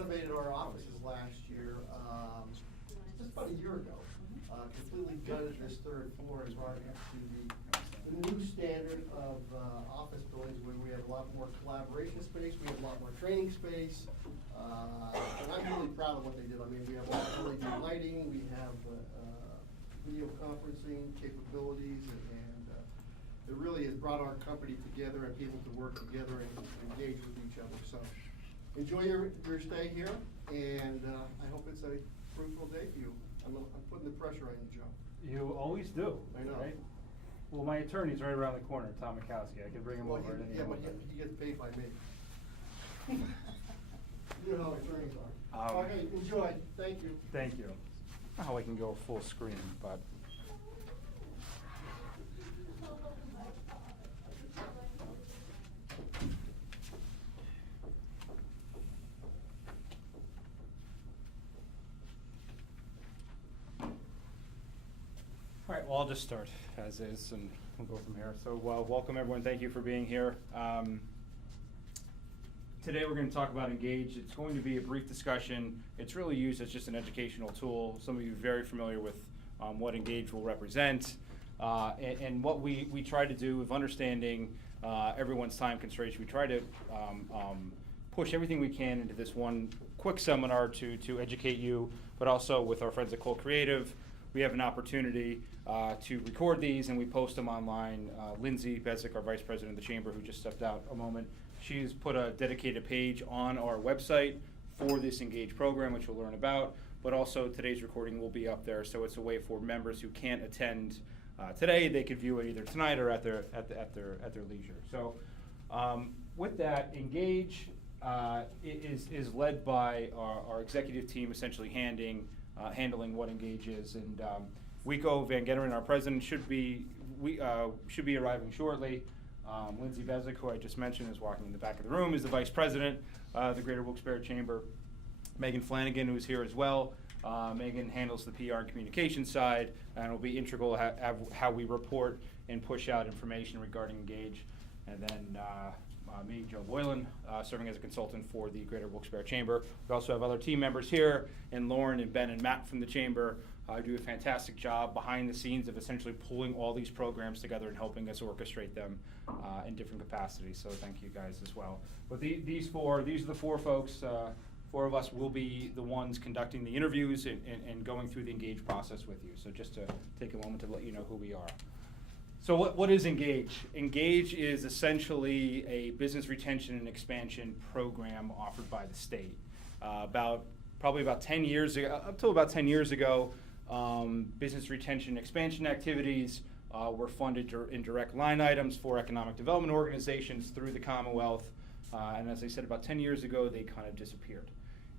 renovated our offices last year, just about a year ago. Completely gutted this third floor and brought it up to the new standard of office buildings, where we have a lot more collaboration space, we have a lot more training space, and I'm really proud of what they did. I mean, we have LED lighting, we have video conferencing capabilities, and it really has brought our company together and people to work together and engage with each other. So enjoy your stay here, and I hope it's a fruitful day for you. I'm putting the pressure on you, Joe. You always do. I know. Right? Well, my attorney's right around the corner, Tom Mikowski. I can bring him over at any moment. But he gets paid by me. You know how attorneys are. Okay, enjoy. Thank you. Thank you. I don't know how I can go full screen, but. All right, well, I'll just start as is, and we'll go from here. So, welcome everyone. Thank you for being here. Today we're going to talk about Engage. It's going to be a brief discussion. It's really used as just an educational tool. Some of you are very familiar with what Engage will represent, and what we try to do with understanding everyone's time constraints. We try to push everything we can into this one quick seminar to educate you, but also with our friends at Cole Creative, we have an opportunity to record these, and we post them online. Lindsay Bezick, our Vice President of the Chamber, who just stepped out a moment, she's put a dedicated page on our website for this Engage program, which we'll learn about, but also today's recording will be up there, so it's a way for members who can't attend today, they could view it either tonight or at their leisure. So with that, Engage is led by our executive team, essentially handling what Engage is, and Wico Van Getteren, our president, should be arriving shortly. Lindsay Bezick, who I just mentioned, is walking in the back of the room, is the vice president of the Greater Wilkes-Barre Chamber. Megan Flanagan, who is here as well. Megan handles the PR and communication side, and will be integral how we report and push out information regarding Engage. And then me, Joe Boylan, serving as a consultant for the Greater Wilkes-Barre Chamber. We also have other team members here, and Lauren and Ben and Matt from the Chamber do a fantastic job behind the scenes of essentially pulling all these programs together and helping us orchestrate them in different capacities. So thank you guys as well. But these are the four folks. Four of us will be the ones conducting the interviews and going through the Engage process with you. So just to take a moment to let you know who we are. So what is Engage? Engage is essentially a business retention and expansion program offered by the state. Probably about 10 years ago, up till about 10 years ago, business retention and expansion activities were funded in direct line items for economic development organizations through the Commonwealth. And as I said, about 10 years ago, they kind of disappeared.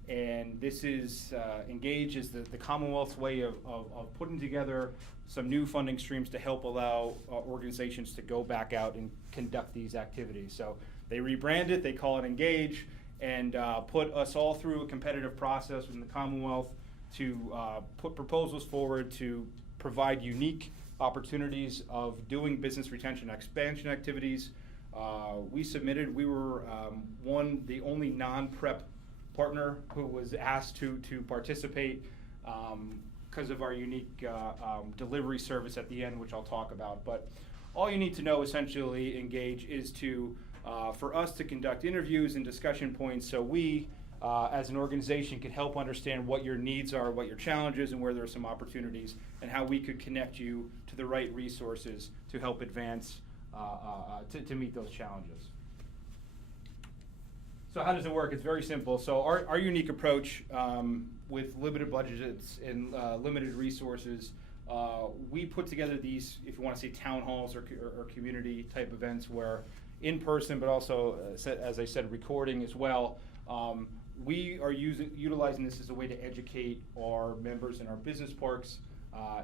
And this is, Engage is the Commonwealth's way of putting together some new funding streams to help allow organizations to go back out and conduct these activities. So they rebrand it, they call it Engage, and put us all through a competitive process within the Commonwealth to put proposals forward to provide unique opportunities of doing business retention and expansion activities. We submitted, we were the only non-prep partner who was asked to participate because of our unique delivery service at the end, which I'll talk about. But all you need to know, essentially, Engage is for us to conduct interviews and discussion points so we, as an organization, can help understand what your needs are, what your challenges, and where there are some opportunities, and how we could connect you to the right resources to help advance, to meet those challenges. So how does it work? It's very simple. So our unique approach with limited budgets and limited resources, we put together these, if you want to say, town halls or community type events where in person, but also, as I said, recording as well. We are utilizing this as a way to educate our members in our business parks,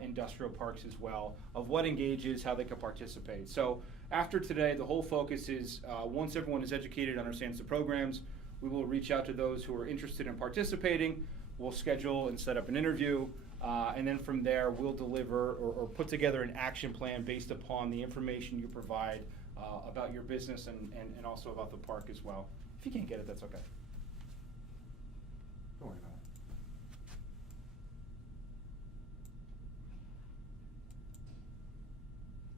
industrial parks as well, of what Engage is, how they can participate. So after today, the whole focus is once everyone is educated, understands the programs, we will reach out to those who are interested in participating. We'll schedule and set up an interview, and then from there, we'll deliver or put together an action plan based upon the information you provide about your business and also about the park as well. If you can't get it, that's okay. Don't worry about it.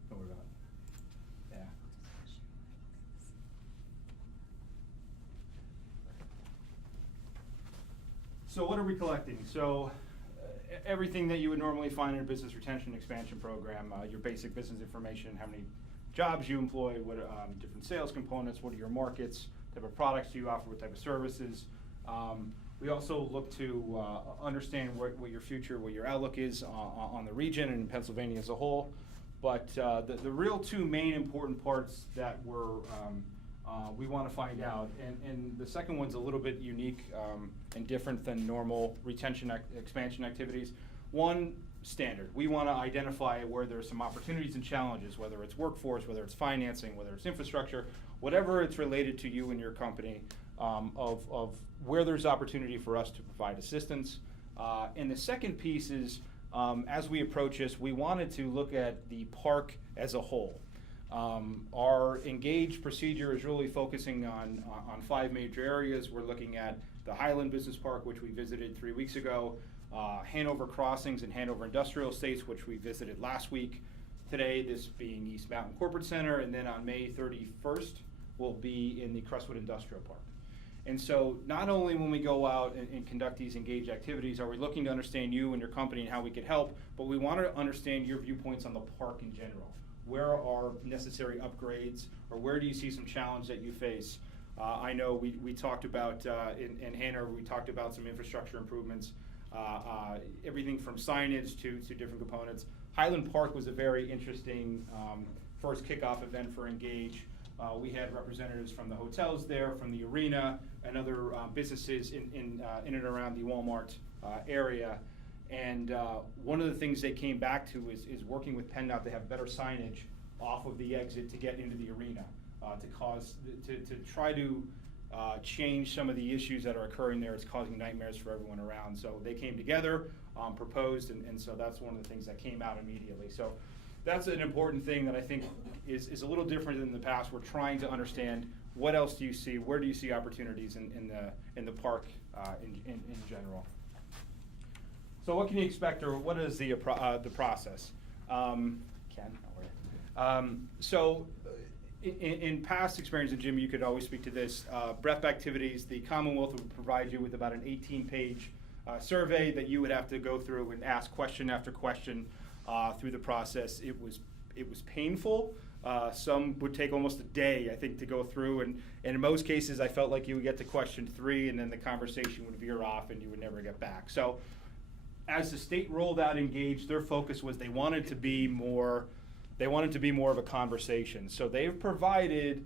Don't worry about it. Yeah. So what are we collecting? So everything that you would normally find in a business retention expansion program, your basic business information, how many jobs you employ, what different sales components, what are your markets, type of products do you offer, what type of services. We also look to understand what your future, what your outlook is on the region and Pennsylvania as a whole. But the real two main important parts that we want to find out, and the second one's a little bit unique and different than normal retention expansion activities. One, standard. We want to identify where there's some opportunities and challenges, whether it's workforce, whether it's financing, whether it's infrastructure, whatever it's related to you and your company, of where there's opportunity for us to provide assistance. And the second piece is, as we approach this, we wanted to look at the park as a whole. Our engaged procedure is really focusing on 5 major areas. We're looking at the Highland Business Park, which we visited 3 weeks ago, Hanover Crossings and Hanover Industrial Estates, which we visited last week. Today, this being East Mountain Corporate Center, and then on May 31st, we'll be in the Crestwood Industrial Park. And so not only when we go out and conduct these engaged activities are we looking to understand you and your company and how we could help, but we want to understand your viewpoints on the park in general. Where are necessary upgrades, or where do you see some challenge that you face? I know we talked about, in Hanover, we talked about some infrastructure improvements, everything from signage to different components. Highland Park was a very interesting first kickoff event for Engage. We had representatives from the hotels there, from the arena, and other businesses in and around the Walmart area. And one of the things they came back to is working with PennDOT to have better signage off of the exit to get into the arena, to try to change some of the issues that are occurring there. It's causing nightmares for everyone around. So they came together, proposed, and so that's one of the things that came out immediately. So that's an important thing that I think is a little different than in the past. We're trying to understand what else do you see, where do you see opportunities in the park in general. So what can you expect, or what is the process? So in past experience, and Jim, you could always speak to this, BREP activities, the Commonwealth would provide you with about an 18-page survey that you would have to go through and ask question after question through the process. It was painful. Some would take almost a day, I think, to go through, and in most cases, I felt like you would get to question 3, and then the conversation would veer off, and you would never get back. So, as the state rolled out Engage, their focus was they wanted to be more of a conversation. So they've provided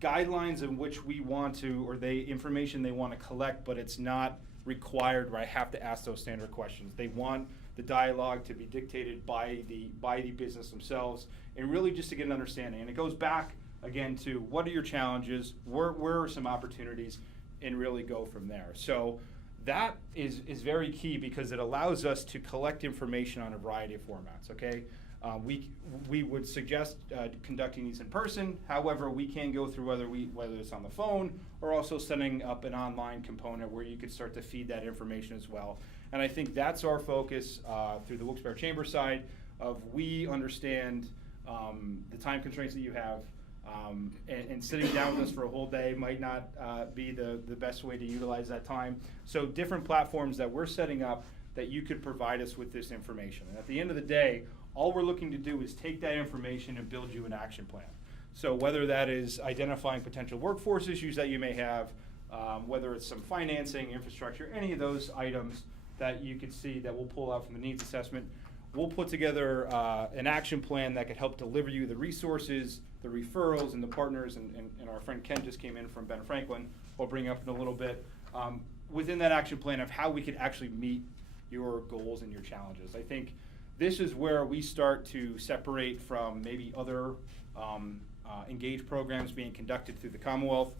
guidelines in which we want to, or information they want to collect, but it's not required where I have to ask those standard questions. They want the dialogue to be dictated by the business themselves, and really just to get an understanding. And it goes back again to what are your challenges, where are some opportunities, and really go from there. So that is very key because it allows us to collect information on a variety of formats, okay? We would suggest conducting these in person. However, we can go through whether it's on the phone or also setting up an online component where you could start to feed that information as well. And I think that's our focus through the Wilkes-Barre Chamber side of we understand the time constraints that you have, and sitting down with us for a whole day might not be the best way to utilize that time. So different platforms that we're setting up that you could provide us with this information. And at the end of the day, all we're looking to do is take that information and build you an action plan. So whether that is identifying potential workforce issues that you may have, whether it's some financing, infrastructure, any of those items that you could see that we'll pull out from the needs assessment, we'll put together an action plan that could help deliver you the resources, the referrals, and the partners, and our friend Ken just came in from Ben Franklin, we'll bring up in a little bit, within that action plan of how we could actually meet your goals and your challenges. I think this is where we start to separate from maybe other engaged programs being conducted through the Commonwealth.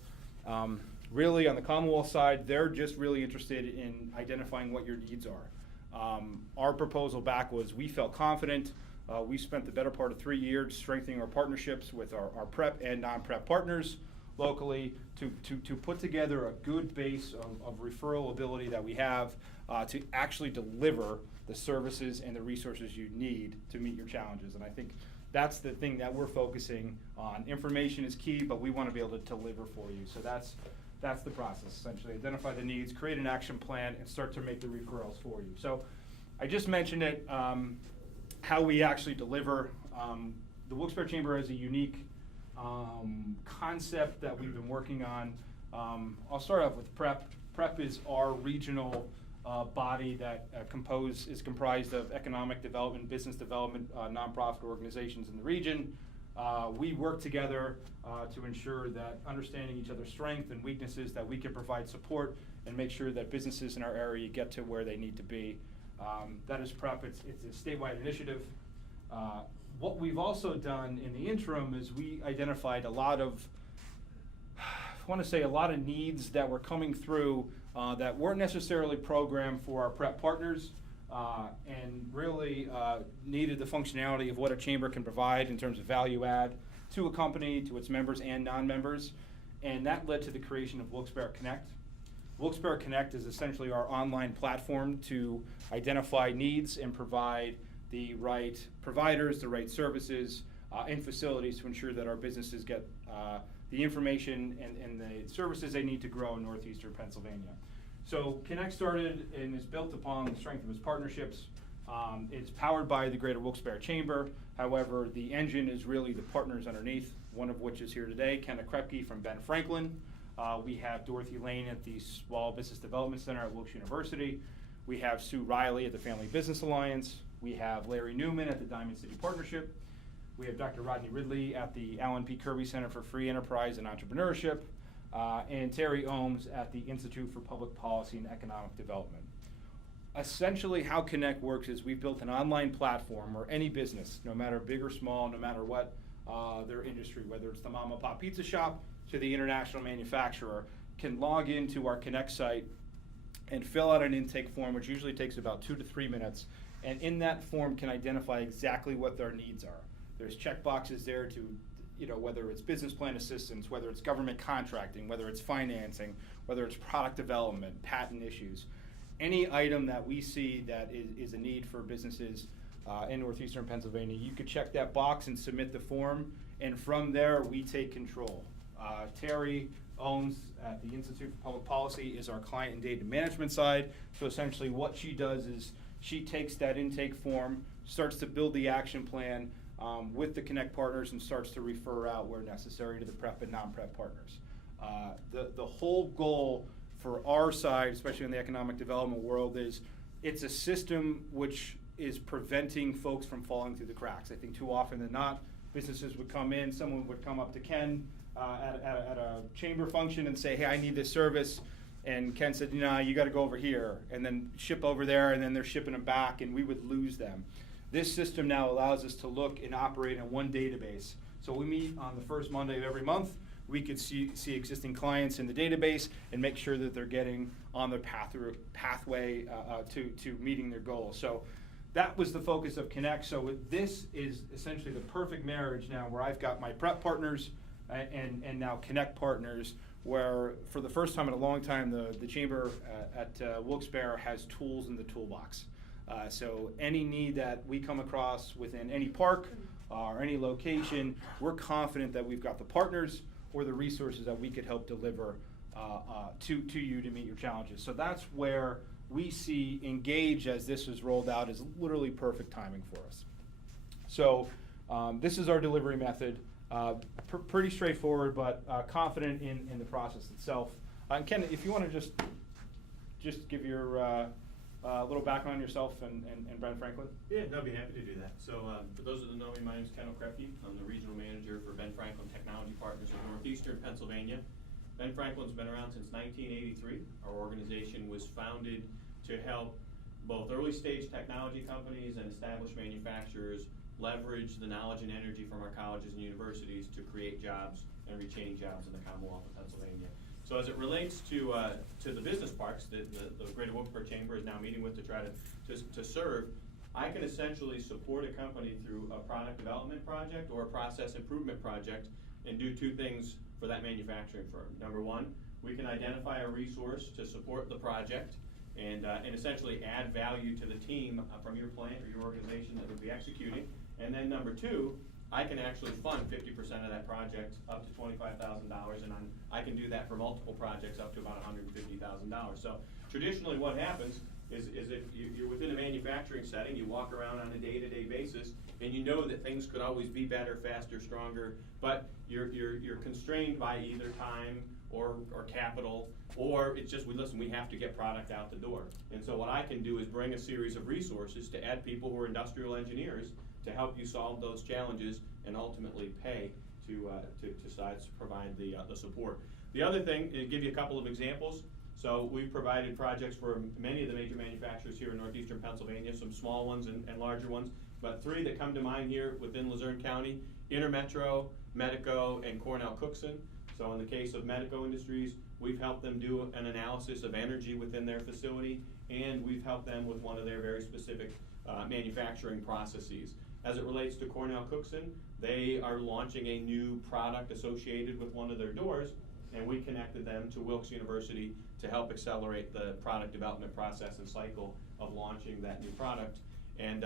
Really, on the Commonwealth side, they're just really interested in identifying what your needs are. Our proposal back was we felt confident. We spent the better part of 3 years strengthening our partnerships with our PrEP and non-PrEP partners, locally to put together a good base of referral ability that we have to actually deliver the services and the resources you need to meet your challenges. And I think that's the thing that we're focusing on. Information is key, but we want to be able to deliver for you. So that's the process, essentially. Identify the needs, create an action plan, and start to make the referrals for you. So I just mentioned it, how we actually deliver. The Wilkes-Barre Chamber has a unique concept that we've been working on. I'll start off with PREP. PREP is our regional body that is comprised of economic development, business development, nonprofit organizations in the region. We work together to ensure that understanding each other's strengths and weaknesses, that we can provide support and make sure that businesses in our area get to where they need to be. That is PREP. It's a statewide initiative. What we've also done in the interim is we identified a lot of needs that were coming through that weren't necessarily programmed for our PREP partners and really needed the functionality of what a chamber can provide in terms of value add to a company, to its members and non-members. And that led to the creation of Wilkes-Barre Connect. Wilkes-Barre Connect is essentially our online platform to identify needs and provide the right providers, the right services, and facilities to ensure that our businesses get the information and the services they need to grow in northeastern Pennsylvania. So Connect started and is built upon the strength of its partnerships. It's powered by the Greater Wilkes-Barre Chamber. However, the engine is really the partners underneath, one of which is here today, Kenna Krepke from Ben Franklin. We have Dorothy Lane at the Small Business Development Center at Wilkes University. We have Sue Riley at the Family Business Alliance. We have Larry Newman at the Diamond City Partnership. We have Dr. Rodney Ridley at the Alan P. Kirby Center for Free Enterprise and Entrepreneurship, and Terry Ohms at the Institute for Public Policy and Economic Development. Essentially, how Connect works is we've built an online platform where any business, no matter big or small, no matter what their industry, whether it's the mom and pop pizza shop to the international manufacturer, can log into our Connect site and fill out an intake form, which usually takes about 2 to 3 minutes. And in that form can identify exactly what their needs are. There's check boxes there to, whether it's business plan assistance, whether it's government contracting, whether it's financing, whether it's product development, patent issues. Any item that we see that is a need for businesses in northeastern Pennsylvania, you could check that box and submit the form, and from there we take control. Terry Ohms at the Institute for Public Policy is our client and data management side. So essentially what she does is she takes that intake form, starts to build the action plan with the Connect partners, and starts to refer out where necessary to the PREP and non-PREP partners. The whole goal for our side, especially in the economic development world, is it's a system which is preventing folks from falling through the cracks. I think too often than not, businesses would come in, someone would come up to Ken at a chamber function and say, hey, I need this service. And Ken said, nah, you got to go over here, and then ship over there, and then they're shipping them back, and we would lose them. This system now allows us to look and operate in one database. So we meet on the first Monday of every month. We could see existing clients in the database and make sure that they're getting on their pathway to meeting their goals. So that was the focus of Connect. So this is essentially the perfect marriage now, where I've got my PREP partners and now Connect partners, where for the first time in a long time, the Chamber at Wilkes-Barre has tools in the toolbox. So any need that we come across within any park or any location, we're confident that we've got the partners or the resources that we could help deliver to you to meet your challenges. So that's where we see Engage, as this was rolled out, is literally perfect timing for us. So this is our delivery method. Pretty straightforward, but confident in the process itself. And Ken, if you want to just give your little background on yourself and Ben Franklin. Yeah, no, I'd be happy to do that. So for those that don't know me, my name is Ken Krepke. I'm the regional manager for Ben Franklin Technology Partners in northeastern Pennsylvania. Ben Franklin's been around since 1983. Our organization was founded to help both early stage technology companies and established manufacturers leverage the knowledge and energy from our colleges and universities to create jobs and retain jobs in the Commonwealth of Pennsylvania. So as it relates to the business parks that the Greater Wilkes-Barre Chamber is now meeting with to try to serve, I can essentially support a company through a product development project or a process improvement project and do two things for that manufacturing firm. Number one, we can identify a resource to support the project and essentially add value to the team from your plant or your organization that would be executing. And then number two, I can actually fund 50% of that project up to $25,000, and I can do that for multiple projects up to about $150,000. So traditionally what happens is if you're within a manufacturing setting, you walk around on a day-to-day basis, and you know that things could always be better, faster, stronger, but you're constrained by either time or capital, or it's just, listen, we have to get product out the door. And so what I can do is bring a series of resources to add people who are industrial engineers to help you solve those challenges and ultimately pay to sites to provide the support. The other thing, to give you a couple of examples, so we've provided projects for many of the major manufacturers here in northeastern Pennsylvania, some small ones and larger ones, but three that come to mind here within Luzerne County: Intermetro, Medico, and Cornell-Cookson. So in the case of Medico Industries, we've helped them do an analysis of energy within their facility, and we've helped them with one of their very specific manufacturing processes. As it relates to Cornell-Cookson, they are launching a new product associated with one of their doors, and we connected them to Wilkes University to help accelerate the product development process and cycle of launching that new product. And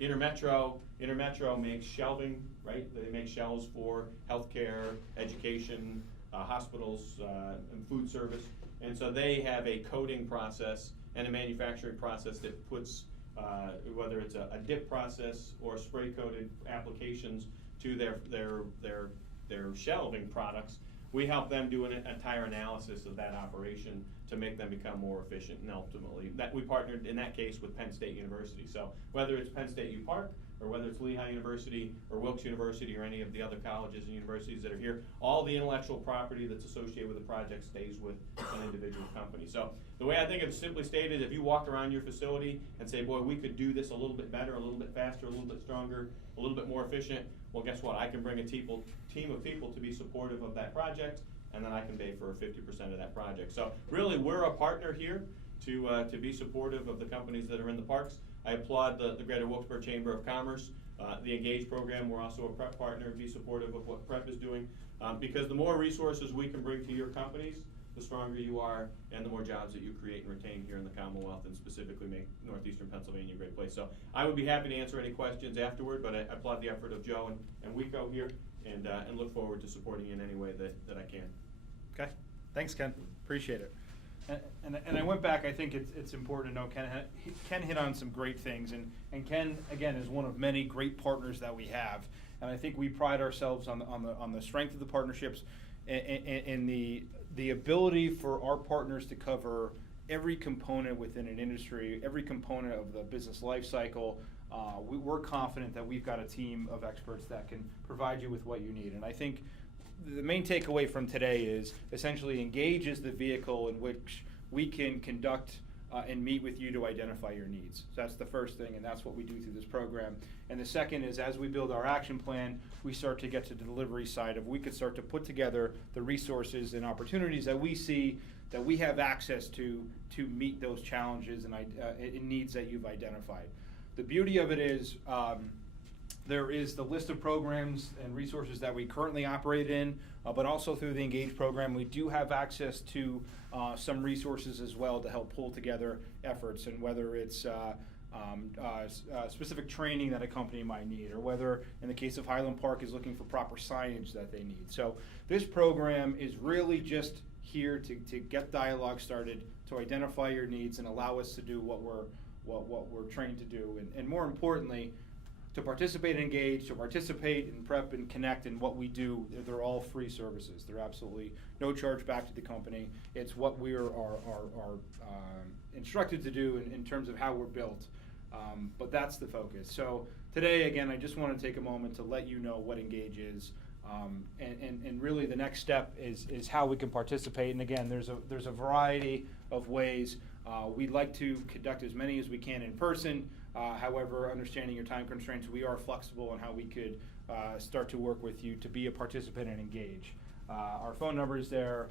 Intermetro makes shelving, right? They make shelves for healthcare, education, hospitals, and food service. And so they have a coating process and a manufacturing process that puts, whether it's a dip process or spray coated applications to their shelving products. We help them do an entire analysis of that operation to make them become more efficient, and ultimately, we partnered in that case with Penn State University. So whether it's Penn State U Park, or whether it's Lehigh University, or Wilkes University, or any of the other colleges and universities that are here, all the intellectual property that's associated with the project stays with an individual company. So the way I think of it, simply stated, if you walk around your facility and say, boy, we could do this a little bit better, a little bit faster, a little bit stronger, a little bit more efficient, well, guess what? I can bring a team of people to be supportive of that project, and then I can pay for 50% of that project. So really, we're a partner here to be supportive of the companies that are in the parks. I applaud the Greater Wilkes-Barre Chamber of Commerce, the Engage program. We're also a PrEP partner and be supportive of what PrEP is doing, because the more resources we can bring to your companies, the stronger you are, and the more jobs that you create and retain here in the Commonwealth, and specifically make northeastern Pennsylvania a great place. So I would be happy to answer any questions afterward, but I applaud the effort of Joe and Wico here, and look forward to supporting you in any way that I can. Okay, thanks, Ken. Appreciate it. And I went back. I think it's important to know Ken hit on some great things, and Ken again is one of many great partners that we have, and I think we pride ourselves on the strength of the partnerships and the ability for our partners to cover every component within an industry, every component of the business life cycle. We're confident that we've got a team of experts that can provide you with what you need, and I think the main takeaway from today is essentially Engage is the vehicle in which we can conduct and meet with you to identify your needs. So that's the first thing, and that's what we do through this program. And the second is, as we build our action plan, we start to get to the delivery side of, we could start to put together the resources and opportunities that we see that we have access to meet those challenges and needs that you've identified. The beauty of it is, there is the list of programs and resources that we currently operate in, but also through the Engage program, we do have access to some resources as well to help pull together efforts, and whether it's specific training that a company might need, or whether, in the case of Highland Park, is looking for proper signage that they need. So this program is really just here to get dialogue started, to identify your needs, and allow us to do what we're trained to do, and more importantly, to participate in Engage, to participate in PrEP and Connect, and what we do. They're all free services. They're absolutely no charge back to the company. It's what we are instructed to do in terms of how we're built. But that's the focus. So today, again, I just want to take a moment to let you know what Engage is. And really the next step is how we can participate. And again, there's a variety of ways. We'd like to conduct as many as we can in person. However, understanding your time constraints, we are flexible on how we could start to work with you to be a participant and Engage. Our phone number is there.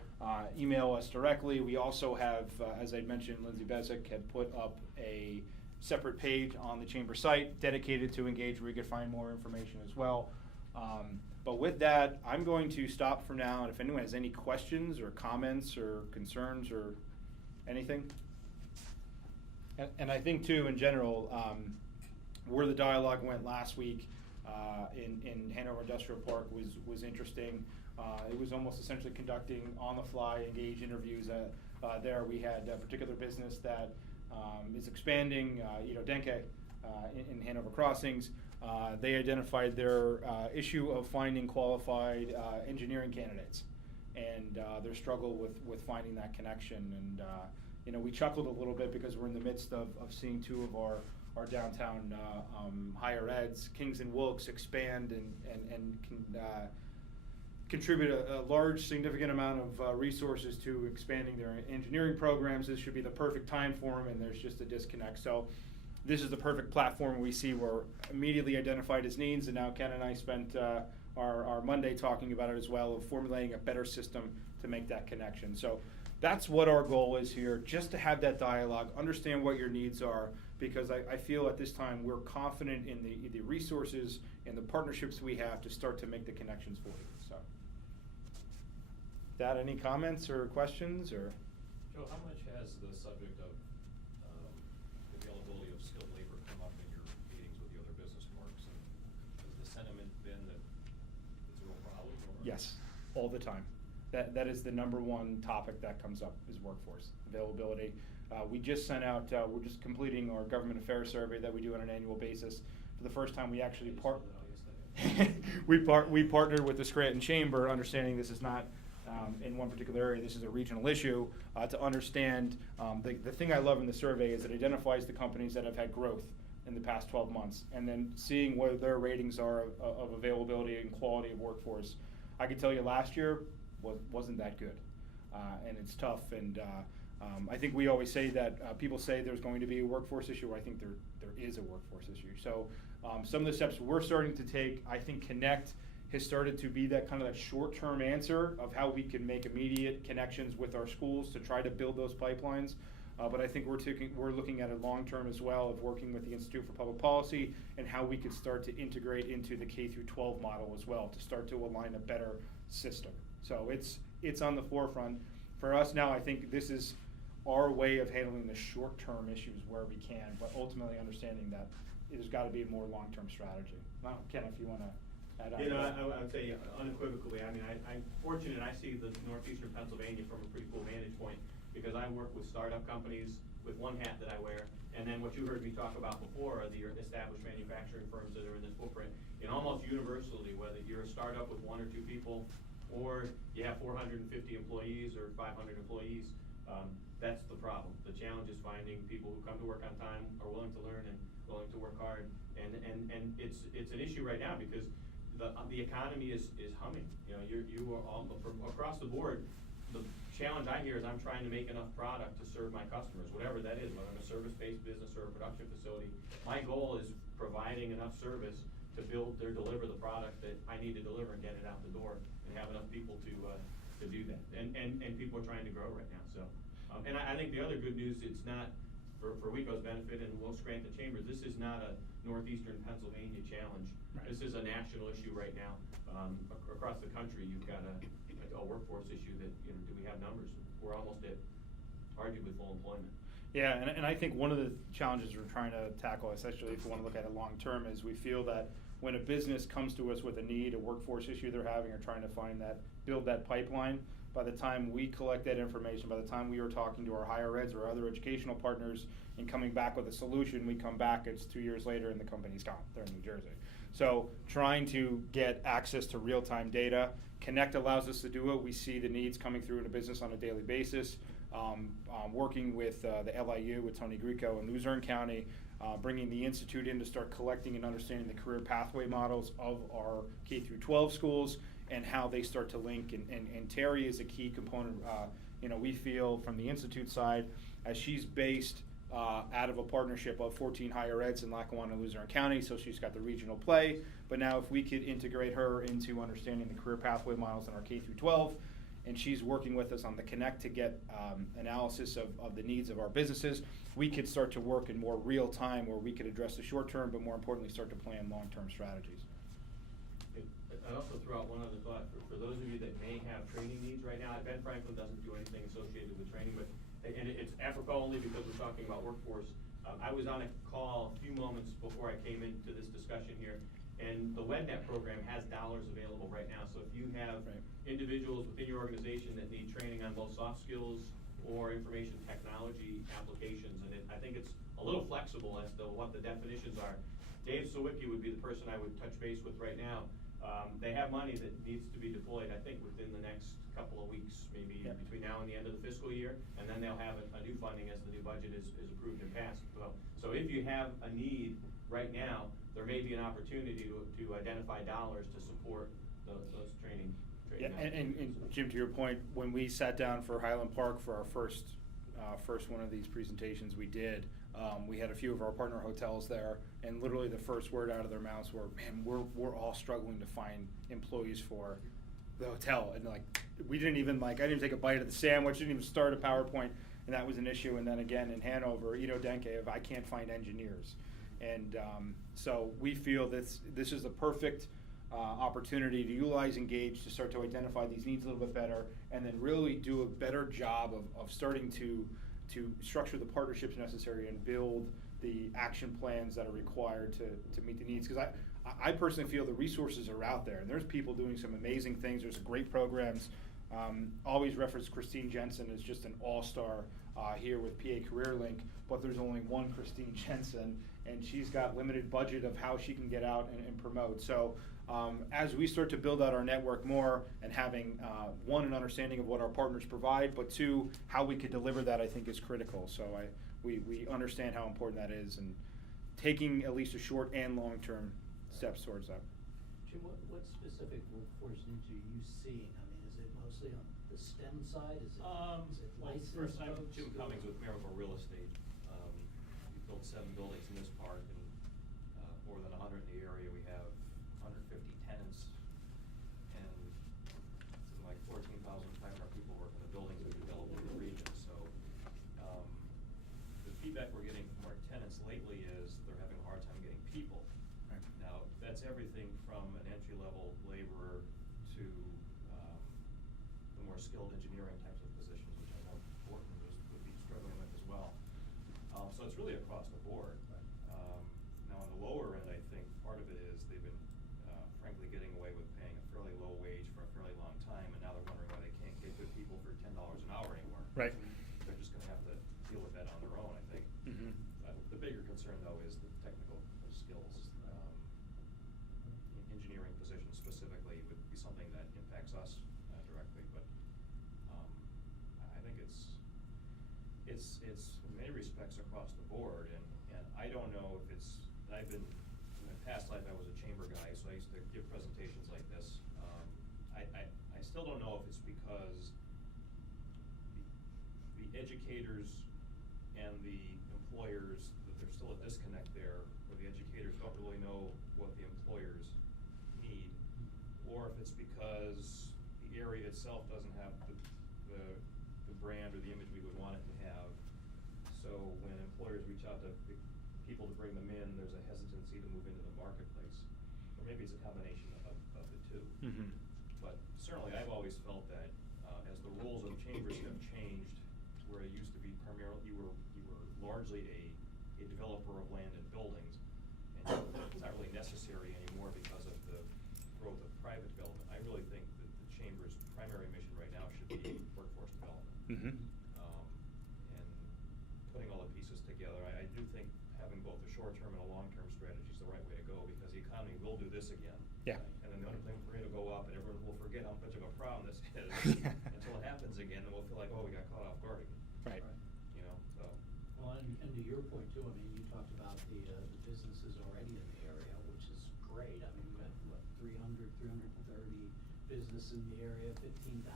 Email us directly. We also have, as I mentioned, Lindsay Bezick had put up a separate page on the Chamber site dedicated to Engage, where you can find more information as well. But with that, I'm going to stop for now, and if anyone has any questions or comments or concerns or anything. And I think too, in general, where the dialogue went last week in Hanover Industrial Park was interesting. It was almost essentially conducting on-the-fly engage interviews. There we had a particular business that is expanding, Denke in Hanover Crossings. They identified their issue of finding qualified engineering candidates and their struggle with finding that connection. And we chuckled a little bit because we're in the midst of seeing two of our downtown higher eds, Kings and Wilkes, expand and contribute a large, significant amount of resources to expanding their engineering programs. This should be the perfect time for them, and there's just a disconnect. So this is the perfect platform we see were immediately identified as needs, and now Ken and I spent our Monday talking about it as well, of formulating a better system to make that connection. So that's what our goal is here, just to have that dialogue, understand what your needs are, because I feel at this time we're confident in the resources and the partnerships we have to start to make the connections for you. So, that any comments or questions or? Joe, how much has the subject of availability of skilled labor come up in your meetings with the other business parks? And has the sentiment been that it's a real problem? Or? Yes, all the time. That is the number one topic that comes up is workforce availability. We just sent out, we're just completing our government affairs survey that we do on an annual basis. For the first time, we actually we partnered with the Scranton Chamber, understanding this is not in one particular area, this is a regional issue, to understand. The thing I love in the survey is it identifies the companies that have had growth in the past 12 months, and then seeing what their ratings are of availability and quality of workforce. I can tell you last year wasn't that good, and it's tough. And I think we always say that people say there's going to be a workforce issue. I think there is a workforce issue. So some of the steps we're starting to take, I think Connect has started to be that kind of that short-term answer of how we can make immediate connections with our schools to try to build those pipelines. But I think we're looking at it long-term as well, of working with the Institute for Public Policy and how we could start to integrate into the K-12 model as well to start to align a better system. So it's on the forefront. For us now, I think this is our way of handling the short-term issues where we can, but ultimately understanding that there's got to be a more long-term strategy. Now, Ken, if you want to add on. I would say unequivocally, I mean, I'm fortunate I see the northeastern Pennsylvania from a pretty cool vantage point, because I work with startup companies with one hat that I wear, and then what you heard me talk about before are the established manufacturing firms that are in this footprint. And almost universally, whether you're a startup with 1 or 2 people, or you have 450 employees or 500 employees, that's the problem. The challenge is finding people who come to work on time, are willing to learn and willing to work hard. And it's an issue right now because the economy is humming. You know, you are all from across the board. The challenge I hear is I'm trying to make enough product to serve my customers, whatever that is, whether I'm a service-based business or a production facility. My goal is providing enough service to deliver the product that I need to deliver and get it out the door, and have enough people to do that. And people are trying to grow right now. So, and I think the other good news, it's not for WECO's benefit and Will Scranton Chambers. This is not a northeastern Pennsylvania challenge. Right. This is a national issue right now. Across the country, you've got a workforce issue that, do we have numbers? We're almost at arguably full employment. Yeah, and I think one of the challenges we're trying to tackle, especially if you want to look at it long term, is we feel that when a business comes to us with a need, a workforce issue they're having, or trying to build that pipeline, by the time we collect that information, by the time we are talking to our higher eds or other educational partners and coming back with a solution, we come back, it's 2 years later and the company's gone. They're in New Jersey. So trying to get access to real-time data, Connect allows us to do it. We see the needs coming through in the business on a daily basis. Working with the LIU, with Tony Grieco in Luzerne County, bringing the Institute in to start collecting and understanding the career pathway models of our K-12 schools and how they start to link. And Terry is a key component. We feel from the Institute side, as she's based out of a partnership of 14 higher eds in Lackawanna and Luzerne County, so she's got the regional play. But now if we could integrate her into understanding the career pathway models in our K-12, and she's working with us on the Connect to get analysis of the needs of our businesses, we could start to work in more real time where we could address the short term, but more importantly start to plan long-term strategies. I'd also throw out one other thought, for those of you that may have training needs right now, Ben Franklin doesn't do anything associated with training, but, and it's apropos only because we're talking about workforce. I was on a call a few moments before I came into this discussion here, and the WebNet program has dollars available right now, so if you have individuals within your organization that need training on both soft skills or information technology applications, and I think it's a little flexible as to what the definitions are. Dave Sawicki would be the person I would touch base with right now. They have money that needs to be deployed, I think, within the next couple of weeks, maybe between now and the end of the fiscal year, and then they'll have a new funding as the new budget is approved and passed. So if you have a need right now, there may be an opportunity to identify dollars to support those training. Yeah, and Jim, to your point, when we sat down for Highland Park for our first one of these presentations we did, we had a few of our partner hotels there, and literally the first word out of their mouths were, man, we're all struggling to find employees for the hotel. And like, we didn't even I didn't even take a bite of the sandwich, didn't even start a PowerPoint, and that was an issue. And then again in Hanover, Ito Denke, of I can't find engineers. And so we feel this is the perfect opportunity to utilize Engage to start to identify these needs a little bit better, and then really do a better job of starting to structure the partnerships necessary and build the action plans that are required to meet the needs. Because I personally feel the resources are out there, and there's people doing some amazing things. There's great programs. Always reference Christine Jensen as just an all-star here with PA Career Link, but there's only one Christine Jensen, and she's got limited budget of how she can get out and promote. So as we start to build out our network more and having one, an understanding of what our partners provide, but two, how we could deliver that, I think is critical. So we understand how important that is, and taking at least a short and long-term steps towards that. Jim, what specific workforce needs are you seeing? I mean, is it mostly on the STEM side? Is it licensed? First, I'm folks? Jim Cummings with Miracle Real Estate. We built 7 buildings in this park, and more than 100 in the area. We have 150 tenants, and something like 14,500 people work in the buildings we developed in the region. So the feedback we're getting from our tenants lately is they're having a hard time getting people. Right. Now, that's everything from an entry-level laborer to the more skilled engineering types of positions, which I know Borton would be struggling with as well. So it's really across the board. Now on the lower end, I think part of it is they've been frankly getting away with paying a fairly low wage for a fairly long time, and now they're wondering why they can't get good people for $10 an hour anymore. Right. They're just gonna have to deal with that on their own, I think. Mm-hmm. The bigger concern though is the technical skills. Engineering positions specifically would be something that impacts us directly, but I think it's in many respects across the board, and I don't know if it's, I've been, in my past life I was a chamber guy, so I used to give presentations like this. I still don't know if it's because the educators and the employers, that there's still a disconnect there, where the educators don't really know what the employers need, or if it's because the area itself doesn't have the brand or the image we would want it to have. So when employers reach out to people to bring them in, there's a hesitancy to move into the marketplace. Or maybe it's a combination of the two. Mm-hmm. But certainly I've always felt that as the rules of chambers have changed, where it used to be primarily, you were largely a developer of land and buildings, and it's not really necessary anymore because of the growth of private development. I really think that the chamber's primary mission right now should be workforce development. Mm-hmm. And putting all the pieces together, I do think having both a short-term and a long-term strategy is the right way to go, because the economy will do this again. Yeah. And then the unemployment rate will go up, and everyone will forget how much of a problem this is until it happens again, and we'll feel like, oh, we got caught off guard again. Right. You know, so. Well, and to your point too, I mean, you talked about the businesses already in the area, which is great. I mean, we've got, what, 330 business in the area, 15,000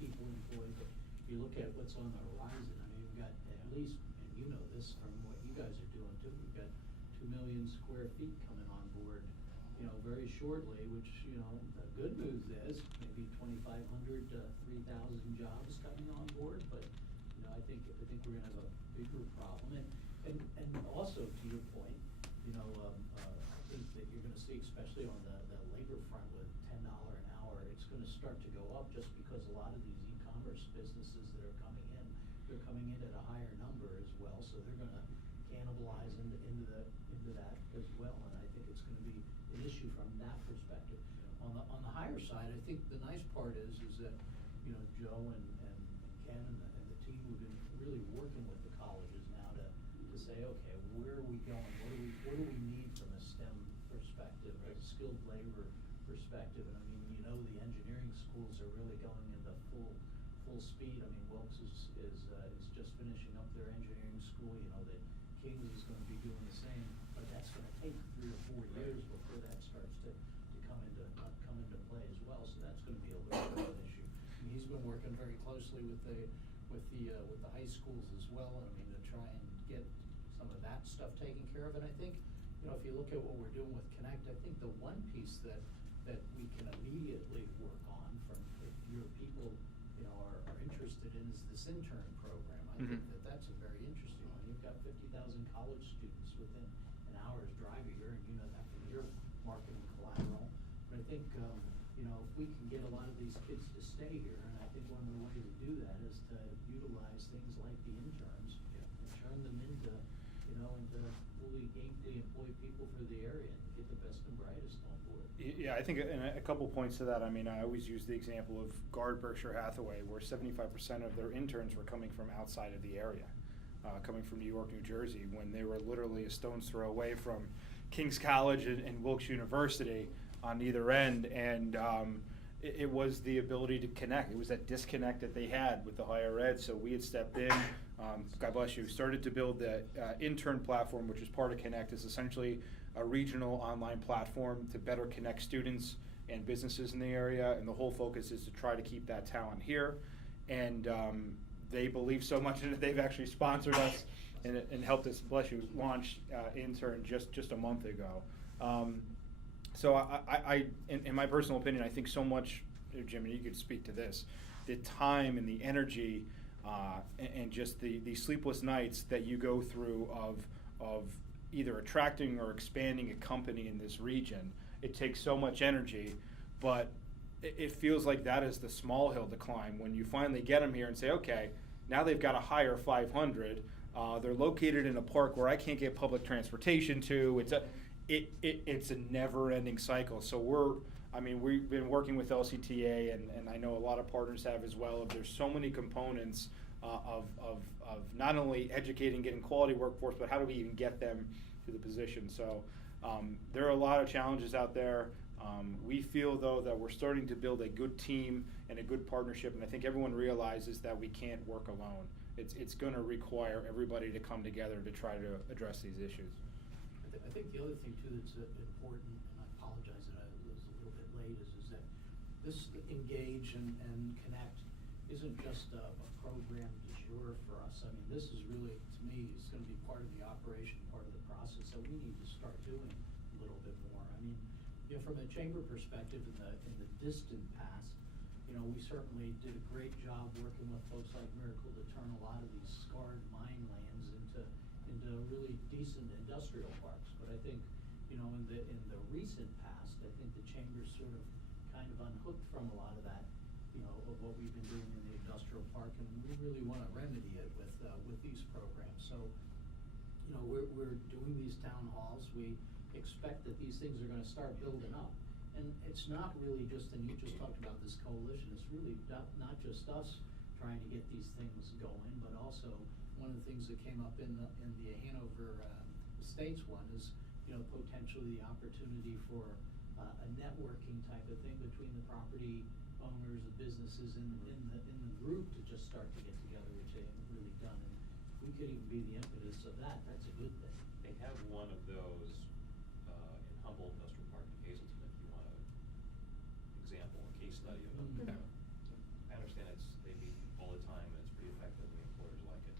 people employed. But if you look at what's on the horizon, I mean, we've got at least, and you know this from what you guys are doing too, we've got 2 million square feet coming on board, you know, very shortly, which, you know, the good news is maybe 2,500 to 3,000 jobs coming on board, but, you know, I think we're gonna have a bigger problem. And also to your point, you know, I think that you're gonna see, especially on the labor front with $10 gonna start to go up just because a lot of these e-commerce businesses that are coming in, they're coming in at a higher number as well, so they're gonna cannibalize into that as well, and I think it's gonna be an issue from that perspective. On the higher side, I think the nice part is that, you know, Joe and Ken and the team have been really working with the colleges now to say, okay, where are we going? What do we need from a STEM perspective, a skilled labor perspective? And I mean, you know, the engineering schools are really going into full speed. I mean, Wilkes is just finishing up their engineering school. You know, that Kings is going to be doing the same, but that's going to take 3 or 4 years before that starts to come into play as well. So that's going to be a little bit of an issue. And he's been working very closely with the high schools as well. And I mean, to try and get some of that stuff taken care of. And I think, you know, if you look at what we're doing with Connect, I think the one piece that we can immediately work on from, if your people, you know, are interested in, is this intern program. I think that's a very interesting one. You've got 50,000 college students within an hour's drive of here, and you know that from your marketing collateral. But I think, you know, if we can get a lot of these kids to stay here, and I think one of the ways to do that is to utilize things like the interns and turn them into, you know, into fully gainfully employed people for the area and get the best and brightest on board. Yeah, I think a couple points to that. I mean, I always use the example of Guard Berkshire Hathaway, where 75% of their interns were coming from outside of the area, coming from New York, New Jersey, when they were literally a stone's throw away from King's College and Wilkes University on either end. And it was the ability to connect. It was that disconnect that they had with the higher ed. So we had stepped in, God bless you, started to build the intern platform, which is part of Connect. Is essentially a regional online platform to better connect students and businesses in the area. And the whole focus is to try to keep that talent here. And they believe so much in it, they've actually sponsored us and helped us, bless you, launch intern just a month ago. So I in my personal opinion, I think so much, Jim, and you could speak to this, the time and the energy and just the sleepless nights that you go through of either attracting or expanding a company in this region. It takes so much energy, but it feels like that is the small hill to climb when you finally get them here and say, okay, now they've got to hire 500. They're located in a park where I can't get public transportation to. It's a never-ending cycle. So we've been working with LCTA, and I know a lot of partners have as well. There's so many components of not only educating, getting quality workforce, but how do we even get them to the position? So there are a lot of challenges out there. We feel, though, that we're starting to build a good team and a good partnership, and I think everyone realizes that we can't work alone. It's going to require everybody to come together to try to address these issues. I think the other thing too that's important, and I apologize that I was a little bit late, is that this Engage and Connect isn't just a program du jour for us. I mean, this is really, to me, is going to be part of the operation, part of the process that we need to start doing a little bit more. I mean, you know, from a chamber perspective, in the distant past, you know, we certainly did a great job working with folks like Miracle to turn a lot of these scarred mine lands into really decent industrial parks. But I think, you know, in the recent past, I think the chamber's sort of kind of unhooked from a lot of that, you know, of what we've been doing in the industrial park, and we really want to remedy it with these programs. So, you know, we're doing these town halls. We expect that these things are going to start building up. And it's not really just, and you just talked about this coalition, it's really not just us trying to get these things going, but also one of the things that came up in the Hanover Estates one is, you know, potentially the opportunity for a networking type of thing between the property owners, the businesses in the group to just start to get together, which they haven't really done. And if we could even be the impetus of that, that's a good thing. They have one of those in Humboldt Industrial Park in Hazelton, if you want an example, a case study of it. I understand they meet all the time, and it's pretty effective, and the employers like it.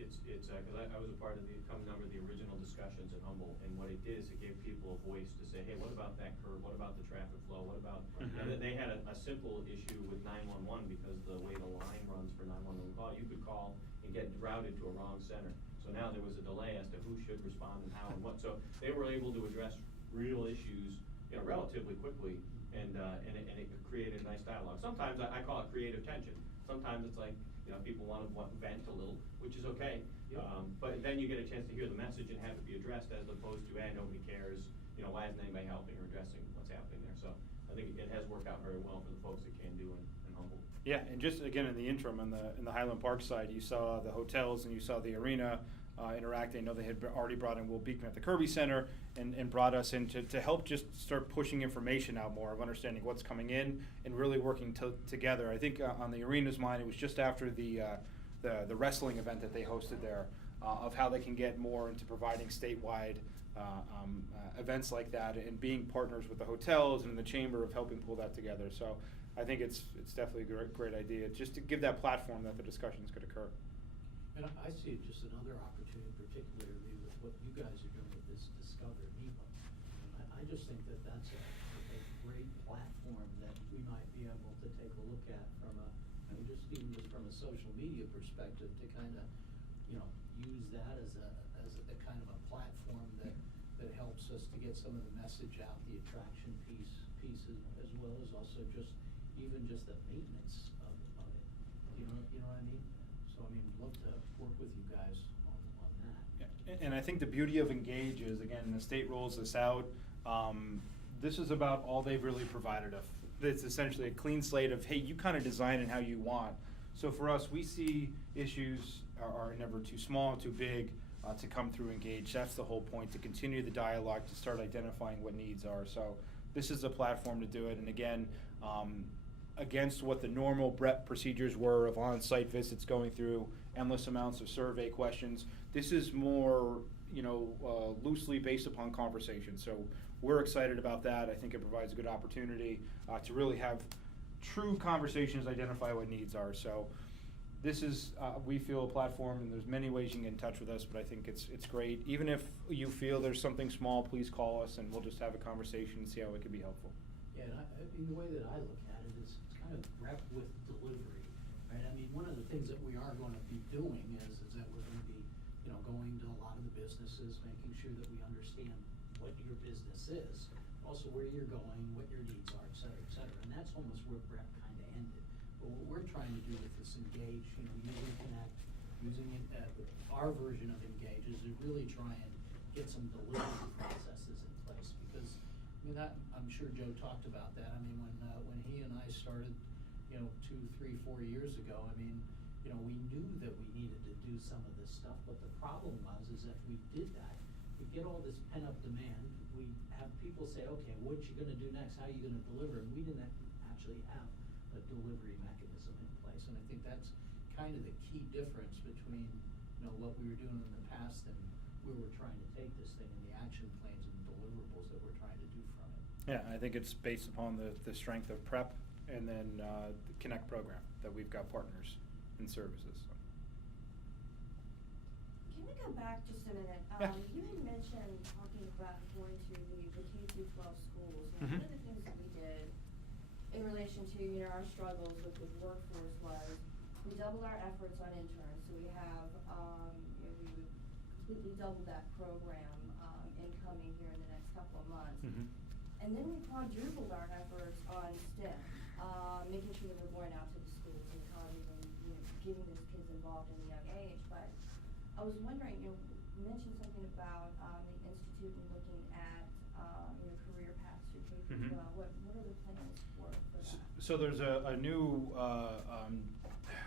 It's because I was a part of the number of the original discussions in Humboldt, and what it did is it gave people a voice to say, hey, what about that curve? What about the traffic flow? What about, and they had a simple issue with 911 because the way the line runs for 911 call, you could call and get routed to a wrong center. So now there was a delay as to who should respond and how and what. So they were able to address real issues, you know, relatively quickly and it created a nice dialogue. Sometimes I call it creative tension. Sometimes it's like, you know, people want to vent a little, which is okay. Yep. But then you get a chance to hear the message and have it be addressed, as opposed to, nobody cares, you know, why isn't anybody helping or addressing what's happening there? So I think it has worked out very well for the folks at Can Do and Humboldt. Yeah, and just again, in the interim, in the Highland Park side, you saw the hotels and you saw the arena interacting. I know they had already brought in Will Beekman at the Kirby Center and brought us in to help just start pushing information out more, of understanding what's coming in and really working together. I think on the arena's mind, it was just after the wrestling event that they hosted there, of how they can get more into providing statewide events like that, and being partners with the hotels and the chamber of helping pull that together. So I think it's definitely a great idea, just to give that platform that the discussions could occur. And I see it just another opportunity, particularly with what you guys are doing with this Discover NEPA. I just think that that's a great platform that we might be able to take a look at from even just from a social media perspective, to kind of, use that as a kind of a platform that helps us to get some of the message out, the attraction pieces, as well as also just the maintenance of it. You know what I mean? So I mean, love to work with you guys on that. Yeah. And I think the beauty of Engage is, again, the state rolls this out. This is about all they've really provided us. It's essentially a clean slate of, hey, you kind of design it how you want. So for us, we see issues are never too small, too big to come through Engage. That's the whole point, to continue the dialogue, to start identifying what needs are. So this is a platform to do it. And again, against what the normal BREP procedures were of on-site visits, going through endless amounts of survey questions, this is more, loosely based upon conversation. So we're excited about that. I think it provides a good opportunity to really have true conversations, identify what needs are. So this is, we feel, a platform, and there's many ways you can get in touch with us, but I think it's great. Even if you feel there's something small, please call us and we'll just have a conversation and see how it can be helpful. Yeah, and I mean, the way that I look at it is it's kind of rep with delivery, right? I mean, one of the things that we are going to be doing is that we're going to be, going to a lot of the businesses, making sure that we understand what your business is, also where you're going, what your needs are, et cetera, et cetera. And that's almost where rep kind of ended. But what we're trying to do with this Engage, using Connect, using our version of Engage, is to really try and get some delivery processes in place. Because, I'm sure Joe talked about that. I mean, when he and I started, 2, 3, 4 years ago, we knew that we needed to do some of this stuff. But the problem is if we did that, we get all this pent-up demand. We have people say, okay, what you gonna do next? How are you gonna deliver? And we didn't actually have a delivery mechanism in place. And I think that's kind of the key difference between, what we were doing in the past and where we're trying to take this thing, and the action plans and deliverables that we're trying to do from it. Yeah, I think it's based upon the strength of PrEP and then the Connect program that we've got partners and services. So. Can we go back just a minute? Yeah. You had mentioned talking about going to the K-12 schools. And Mm-hmm. One of the things that we did in relation to our struggles with the workforce was we doubled our efforts on interns. So we have we completely doubled that program incoming here in the next couple of months. Mm-hmm. And then we quadrupled our efforts on STEM, making sure that we're going out to the schools and getting those kids involved in a young age. But I was wondering, you mentioned something about the Institute and looking at career paths through K-12. Mm-hmm. What are the plans for that? So there's a new,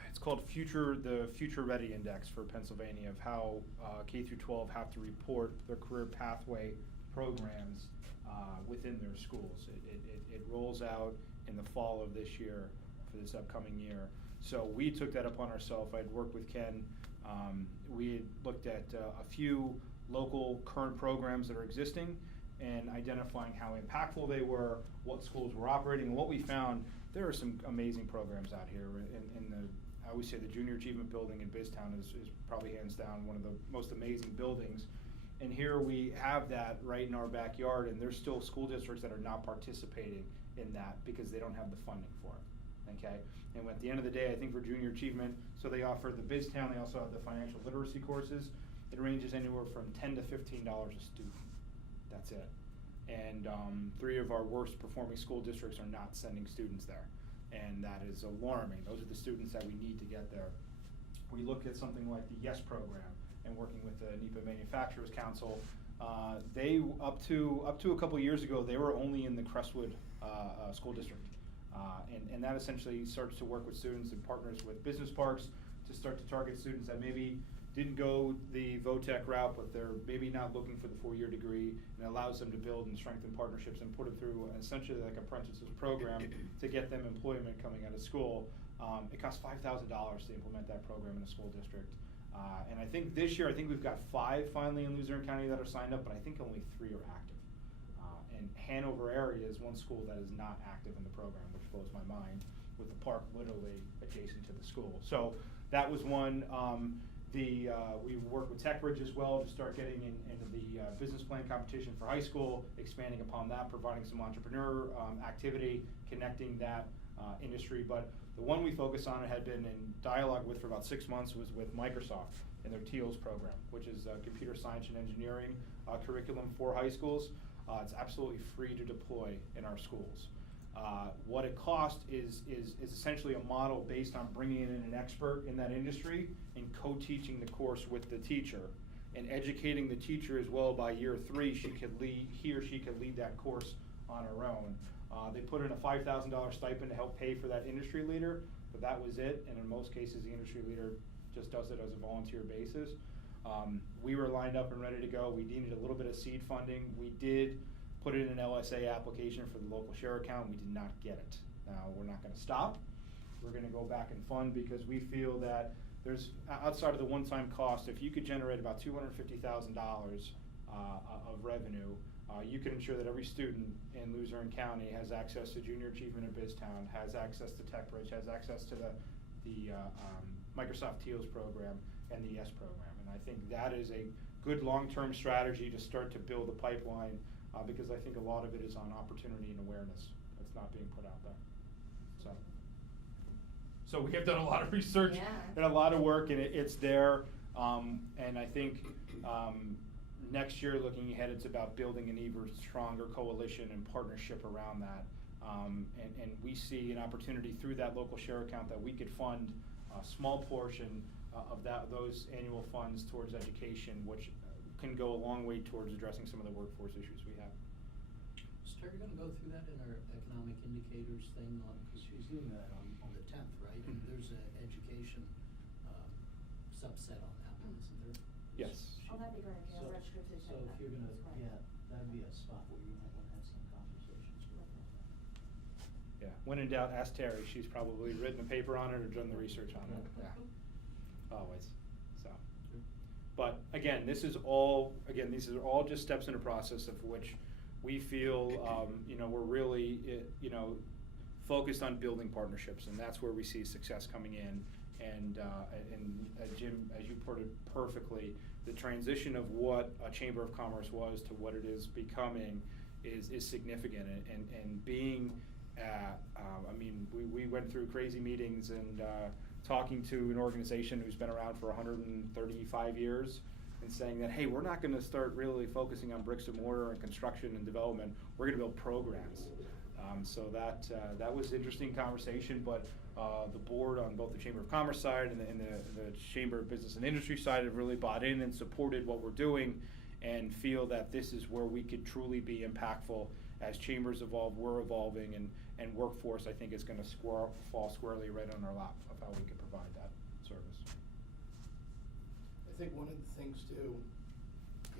it's called the Future Ready Index for Pennsylvania, of how K through 12 have to report their career pathway programs within their schools. It rolls out in the fall of this year for this upcoming year. So we took that upon ourselves. I'd worked with Ken. We had looked at a few local current programs that are existing and identifying how impactful they were, what schools were operating, and what we found, there are some amazing programs out here. I always say the Junior Achievement Building in Biztown is probably hands down one of the most amazing buildings. And here we have that right in our backyard, and there's still school districts that are not participating in that because they don't have the funding for it, okay? And at the end of the day, I think for Junior Achievement, so they offer the Biztown, they also have the financial literacy courses. It ranges anywhere from $10 to $15 a student. That's it. and 3 of our worst performing school districts are not sending students there. And that is alarming. Those are the students that we need to get there. We look at something like the YES program and working with the NEPA Manufacturers Council. They, up to a couple years ago, they were only in the Crestwood school district. And that essentially starts to work with students and partners with business parks to start to target students that maybe didn't go the VOTEC route, but they're maybe not looking for the 4-year degree, and allows them to build and strengthen partnerships and put them through essentially like an apprentices program to get them employment coming out of school. It costs $5,000 to implement that program in a school district. And I think this year, we've got 5 finally in Luzerne County that are signed up, but I think only 3 are active. And Hanover area is one school that is not active in the program, which blows my mind, with the park literally adjacent to the school. So that was one. We work with TechBridge as well to start getting into the business plan competition for high school, expanding upon that, providing some entrepreneur activity, connecting that industry. But the one we focused on and had been in dialogue with for about 6 months was with Microsoft and their TEALS program, which is computer science and engineering curriculum for high schools. It's absolutely free to deploy in our schools. What it costs is essentially a model based on bringing in an expert in that industry and co-teaching the course with the teacher and educating the teacher as well. By year 3, he or she could lead that course on her own. They put in a $5,000 stipend to help pay for that industry leader, but that was it. And in most cases, the industry leader just does it as a volunteer basis. We were lined up and ready to go. We needed a little bit of seed funding. We did put in an LSA application for the local share account. We did not get it. Now, we're not going to stop. We're going to go back and fund, because we feel that there's, outside of the one-time cost, if you could generate about $250,000 of revenue, you can ensure that every student in Luzerne County has access to Junior Achievement in BizTown, has access to TechBridge, has access to the Microsoft TEALS program and the YES program. And I think that is a good long-term strategy to start to build a pipeline, because I think a lot of it is on opportunity and awareness that's not being put out there. So we have done a lot of research and a lot of work, and it's there. And I think next year, looking ahead, it's about building an even stronger coalition and partnership around that. And we see an opportunity through that local share account that we could fund a small portion of those annual funds towards education, which can go a long way towards addressing some of the workforce issues we have. Is Terry going to go through that in our economic indicators thing? Because she's doing that on the 10th, right? And there's an education subset on that one, isn't there? Oh, Yes. that'd be great. Yeah, So, register to so check if that. you're gonna, That's great. yeah, that'd be a spot where you might want to have some conversations with them. Yeah. When in doubt, ask Terry. She's probably written a paper on it or done the research on it. Yeah. Always. So. But again, these are all just steps in a process of which we feel, we're really, focused on building partnerships, and that's where we see success coming in. And Jim, as you put it perfectly, the transition of what a Chamber of Commerce was to what it is becoming is significant. And being, we went through crazy meetings and talking to an organization who's been around for 135 years and saying that, hey, we're not going to start really focusing on bricks and mortar and construction and development. We're going to build programs. So that was an interesting conversation, but the board on both the Chamber of Commerce side and the Chamber of Business and Industry side have really bought in and supported what we're doing, and feel that this is where we could truly be impactful. As chambers evolve, we're evolving, and workforce, I think, is going to fall squarely right on our lap of how we can provide that service. I think one of the things too,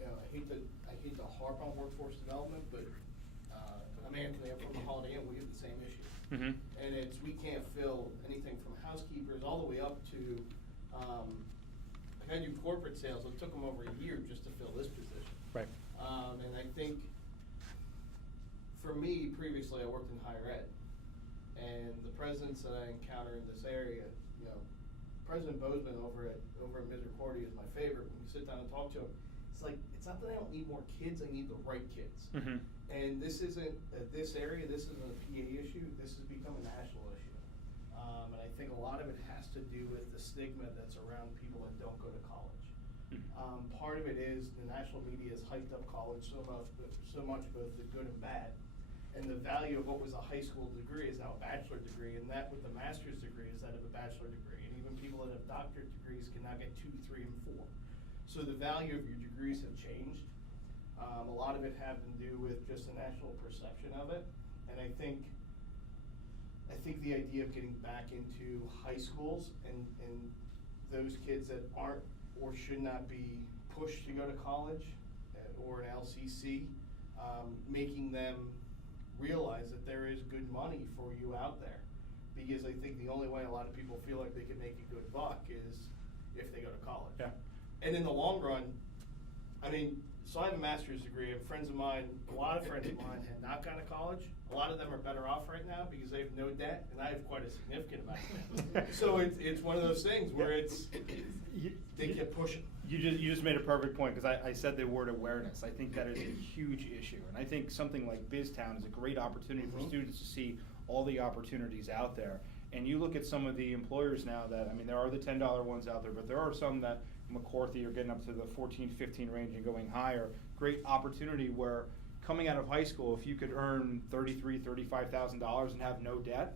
I hate to harp on workforce development, but I'm Anthony, I'm from the Holiday Inn, we have the same issue. Mm-hmm. And we can't fill anything from housekeepers all the way up to, I do corporate sales, it took them over a year just to fill this position. Right. And I think, for me, previously I worked in higher ed, and the presidents that I encounter in this area, President Bozeman over at Misericordia is my favorite. When we sit down and talk to him, it's not that I don't need more kids, I need the right kids. Mm-hmm. And this isn't, this area, this isn't a PA issue, this has become a national issue. And I think a lot of it has to do with the stigma that's around people that don't go to college. Part of it is the national media has hyped up college so much, both the good and bad. And the value of what was a high school degree is now a bachelor degree, and that with the master's degree is that of a bachelor degree. And even people that have doctorate degrees can now get 2, 3, and 4. So the value of your degrees have changed. A lot of it having to do with just the national perception of it. And I think the idea of getting back into high schools and those kids that aren't or should not be pushed to go to college or an LCC, making them realize that there is good money for you out there. Because I think the only way a lot of people feel like they can make a good buck is if they go to college. Yeah. And in the long run, I mean, so I have a master's degree, and friends of mine, a lot of friends of mine had not gone to college. A lot of them are better off right now because they have no debt, and I have quite a significant amount of debt. So it's one of those things where they kept pushing. You just made a perfect point, because I said the word awareness. I think that is a huge issue, and I think something like BizTown is a great opportunity for students to see all the opportunities out there. And you look at some of the employers now that, I mean, there are the $10 ones out there, but there are some that McCarthy are getting up to the 14, 15 range and going higher. Great opportunity where coming out of high school, if you could earn $33,000, $35,000 and have no debt,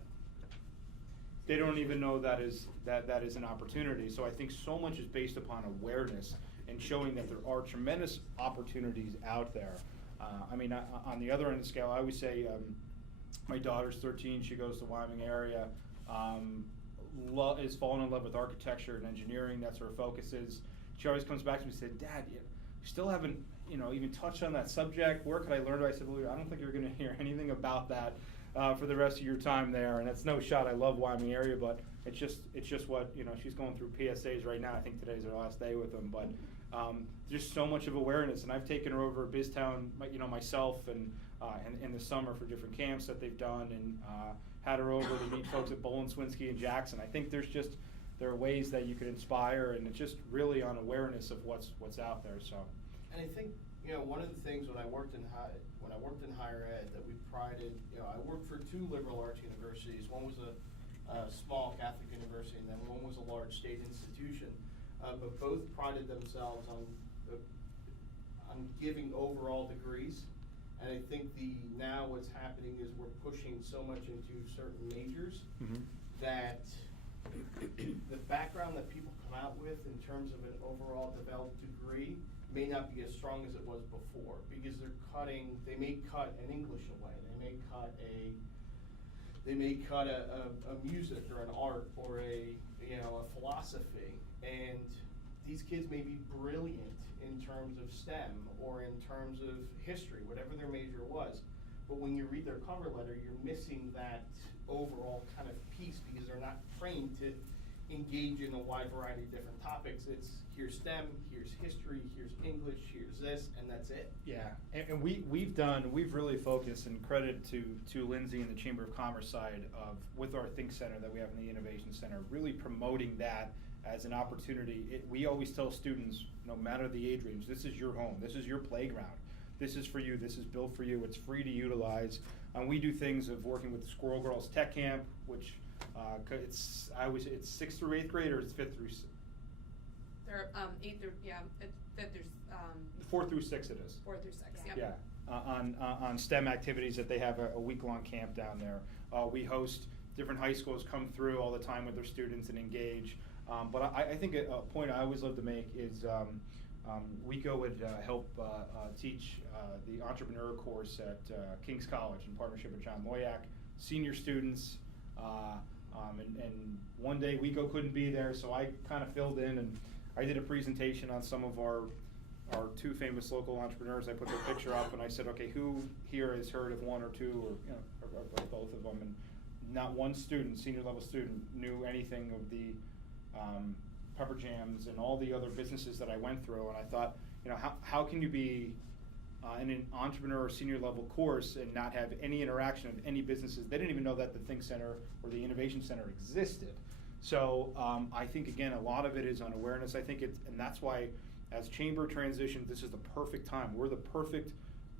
they don't even know that is an opportunity. So I think so much is based upon awareness and showing that there are tremendous opportunities out there. I mean, on the other end of the scale, I always say, my daughter's 13, she goes to Wyoming area, is falling in love with architecture and engineering, that's her focus is. She always comes back to me and said, Dad, you still haven't even touched on that subject, where could I learn it? I said, well, I don't think you're gonna hear anything about that for the rest of your time there, and that's no shot, I love Wyoming area, but it's just what, she's going through PSAs right now. I think today's her last day with them, but just so much of awareness, and I've taken her over at BizTown, myself, and in the summer for different camps that they've done, and had her over to meet folks at Bolin, Swinsky, and Jackson. I think there are ways that you can inspire, and it's just really on awareness of what's out there. So. And I think one of the things when I worked in higher ed that we prided, I worked for 2 liberal arts universities. One was a small Catholic university, and then one was a large state institution. But both prided themselves on giving overall degrees. And I think now what's happening is we're pushing so much into certain majors that the background that people come out with in terms of an overall developed degree may not be as strong as it was before, because they may cut an English away, they may cut a music or an art or a philosophy, and these kids may be brilliant in terms of STEM or in terms of history, whatever their major was. But when you read their cover letter, you're missing that overall kind of piece because they're not trained to engage in a wide variety of different topics. It's here's STEM, here's history, here's English, here's this, and that's it. Yeah, and we've really focused, and credit to Lindsay and the Chamber of Commerce side with our Think Center that we have in the Innovation Center, really promoting that as an opportunity. We always tell students, no matter the age range, this is your home, this is your playground, this is for you, this is built for you, it's free to utilize. And we do things of working with Squirrel Girls Tech Camp, which it's 6th through 8th grade, or it's 5th through. They're 8th through, it's 5th through 4 through 6 it is. 4 through 6, yeah. Yeah, on STEM activities that they have a week-long camp down there. We host different high schools come through all the time with their students and engage. But I think a point I always love to make is WECO would help teach the entrepreneur course at King's College in partnership with John Moyak, senior students, and one day WECO couldn't be there, so I kind of filled in, and I did a presentation on some of our 2 famous local entrepreneurs. I put their picture up, and I said, okay, who here has heard of 1 or 2 or both of them? And not one student, senior level student, knew anything of the Pepper Jams and all the other businesses that I went through. And I thought, how can you be in an entrepreneur or senior level course and not have any interaction with any businesses? They didn't even know that the Think Center or the Innovation Center existed. So I think, again, a lot of it is on awareness. I think and that's why as Chamber transitions, this is the perfect time. We're the perfect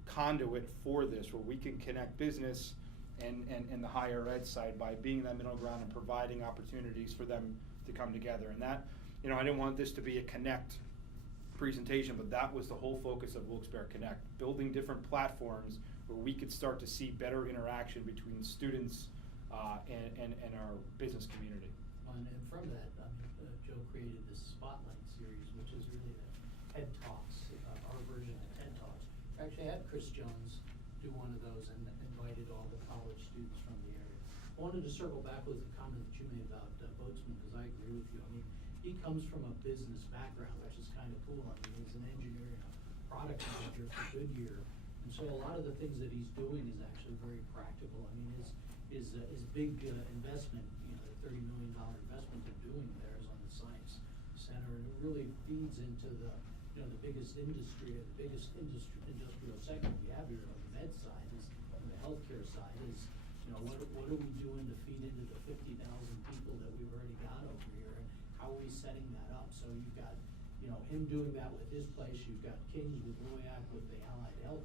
conduit for this, where we can connect business and the higher ed side by being that middle ground and providing opportunities for them to come together. And that, I didn't want this to be a connect presentation, but that was the whole focus of Wilkes-Barre Connect, building different platforms where we could start to see better interaction between students and our business community. And from that, Joe created this Spotlight series, which is really the TED Talks, our version of TED Talks. We actually had Chris Jones do one of those and invited all the college students from the area. I wanted to circle back with the comment that you made about Boatsman, because I agree with you. I mean, he comes from a business background, which is kind of cool. I mean, he's an engineer and a product manager for Goodyear. And so a lot of the things that he's doing is actually very practical. I mean, his big investment, the $30 million investment they're doing there is on the Science Center, and it really feeds into the biggest industry, or the biggest industrial segment we have here on the med side is, on the healthcare side is, what are we doing to feed into the 50,000 people that we've already got over here, and how are we setting that up? So you've got, him doing that with his place, you've got Kings with Loyac with the Allied Health,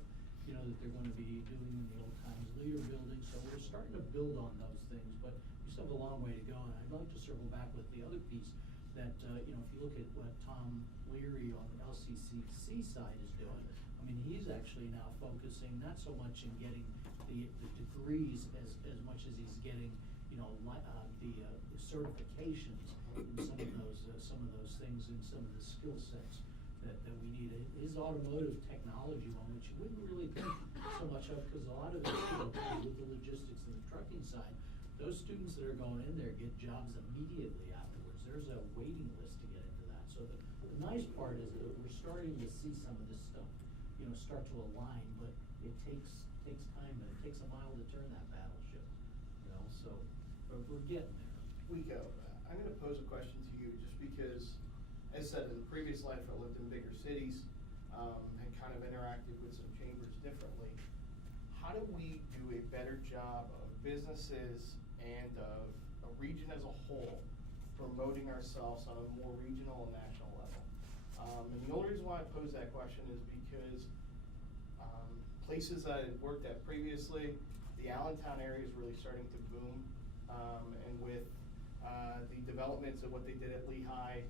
that they're gonna be doing in the Old Times Leader building, so we're starting to build on those things, but we still have a long way to go, and I'd like to circle back with the other piece that, if you look at what Tom Leary on the LCCC side is doing, I mean, he's actually now focusing not so much in getting the degrees as much as he's getting, the certifications in some of those things and some of the skill sets that we need. His automotive technology one, which you wouldn't really think so much of, because a lot of it with the logistics and the trucking side, those students that are going in there get jobs immediately afterwards. There's a waiting list to get into that. So the nice part is that we're starting to see some of this stuff, start to align, but it takes time, and it takes a while to turn that battleship, so, but we're getting there. I'm gonna pose a question to you, just because, as said, in the previous life, I lived in bigger cities, and kind of interacted with some chambers differently. How do we do a better job of businesses and of a region as a whole promoting ourselves on a more regional and national level? And the only reason why I pose that question is because places that I had worked at previously, the Allentown area is really starting to boom, and with the developments of what they did at Lehigh,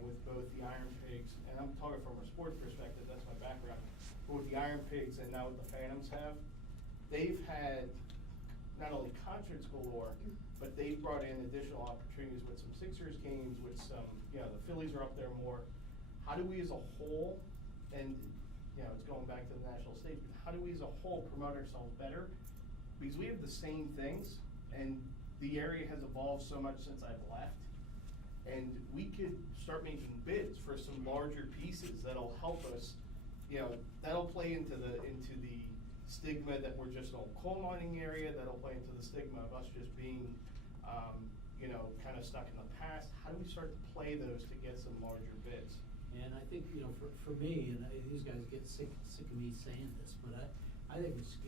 with both the Iron Pigs, and I'm talking from a sports perspective, that's my background, but with the Iron Pigs and now what the Phantoms have, they've had not only concerts galore, but they've brought in additional opportunities with some Sixers games, with some, the Phillies are up there more. How do we as a whole, and it's going back to the national stage, but how do we as a whole promote ourselves better? Because we have the same things, and the area has evolved so much since I've left, and we could start making bids for some larger pieces that'll help us, that'll play into the stigma that we're just an old coal mining area, that'll play into the stigma of us just being, kind of stuck in the past. How do we start to play those to get some larger bids? And I think, for me, and these guys get sick of me saying this, but I think it's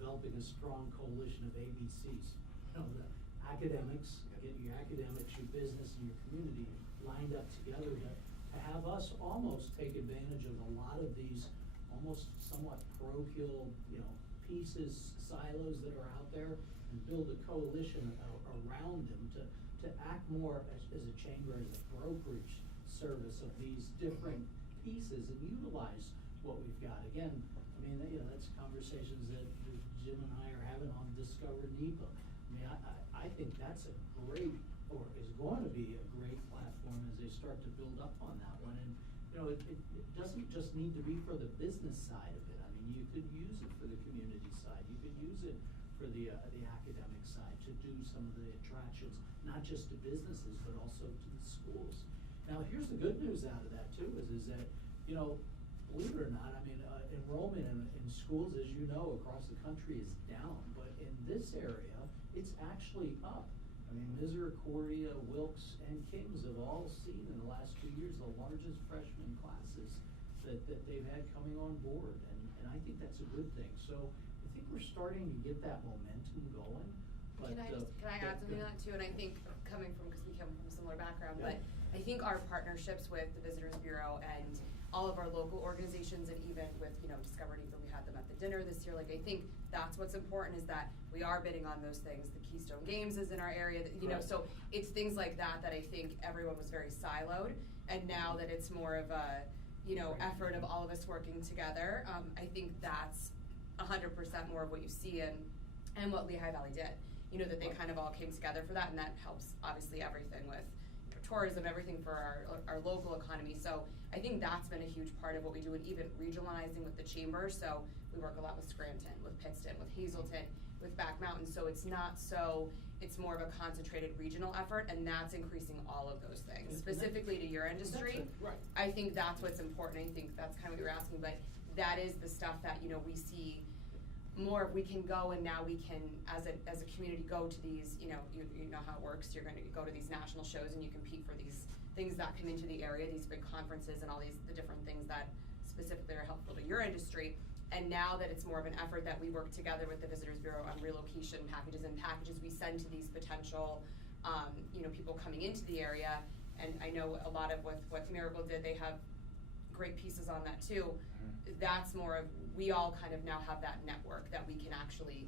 developing a strong coalition of ABCs. The academics, get your academics, your business, and your community lined up together to have us almost take advantage of a lot of these almost somewhat parochial, pieces, silos that are out there, and build a coalition around them to act more as a chamber, as a brokerage service of these different pieces and utilize what we've got. Again, I mean, that's conversations that Jim and I are having on Discover NEPA. I mean, I think that's a great, or is going to be a great platform as they start to build up on that one. And, it doesn't just need to be for the business side of it. I mean, you could use it for the community side. You could use it for the academic side to do some of the attractions, not just to businesses, but also to the schools. Now, here's the good news out of that too, is that, believe it or not, I mean, enrollment in schools, as you know, across the country is down, but in this area, it's actually up. I mean, Misericordia, Wilkes, and Kings have all seen in the last 2 years the largest freshman classes that they've had coming on board, and I think that's a good thing. So I think we're starting to get that momentum going. But, can I add something to that too? And I think coming from, because we come from a similar background, but I think our partnerships with the Visitors Bureau and all of our local organizations, and even with, Discover NEPA, we had them at the dinner this year. Like, I think that's what's important, is that we are bidding on those things. The Keystone Games is in our area, so it's things like that I think everyone was very siloed. And now that it's more of a, effort of all of us working together. I think that's 100% more of what you see and what Lehigh Valley did. That they kind of all came together for that, and that helps obviously everything with tourism, everything for our local economy. So I think that's been a huge part of what we do, and even regionalizing with the chamber. So we work a lot with Scranton, with Pittston, with Hazelton, with Back Mountain. So it's more of a concentrated regional effort, and that's increasing all of those things. Specifically to your industry, Right. I think that's what's important. I think that's kind of what you were asking, but that is the stuff that, we see more of. We can go, and now we can, as a community, go to these, you know how it works. You're gonna go to these national shows, and you compete for these things that come into the area, these big conferences and all the different things that specifically are helpful to your industry. And now that it's more of an effort that we work together with the Visitors Bureau on relocation packages and packages we send to these potential, people coming into the area. And I know a lot of what Miracle did, they have great pieces on that too. That's more of, we all kind of now have that network that we can actually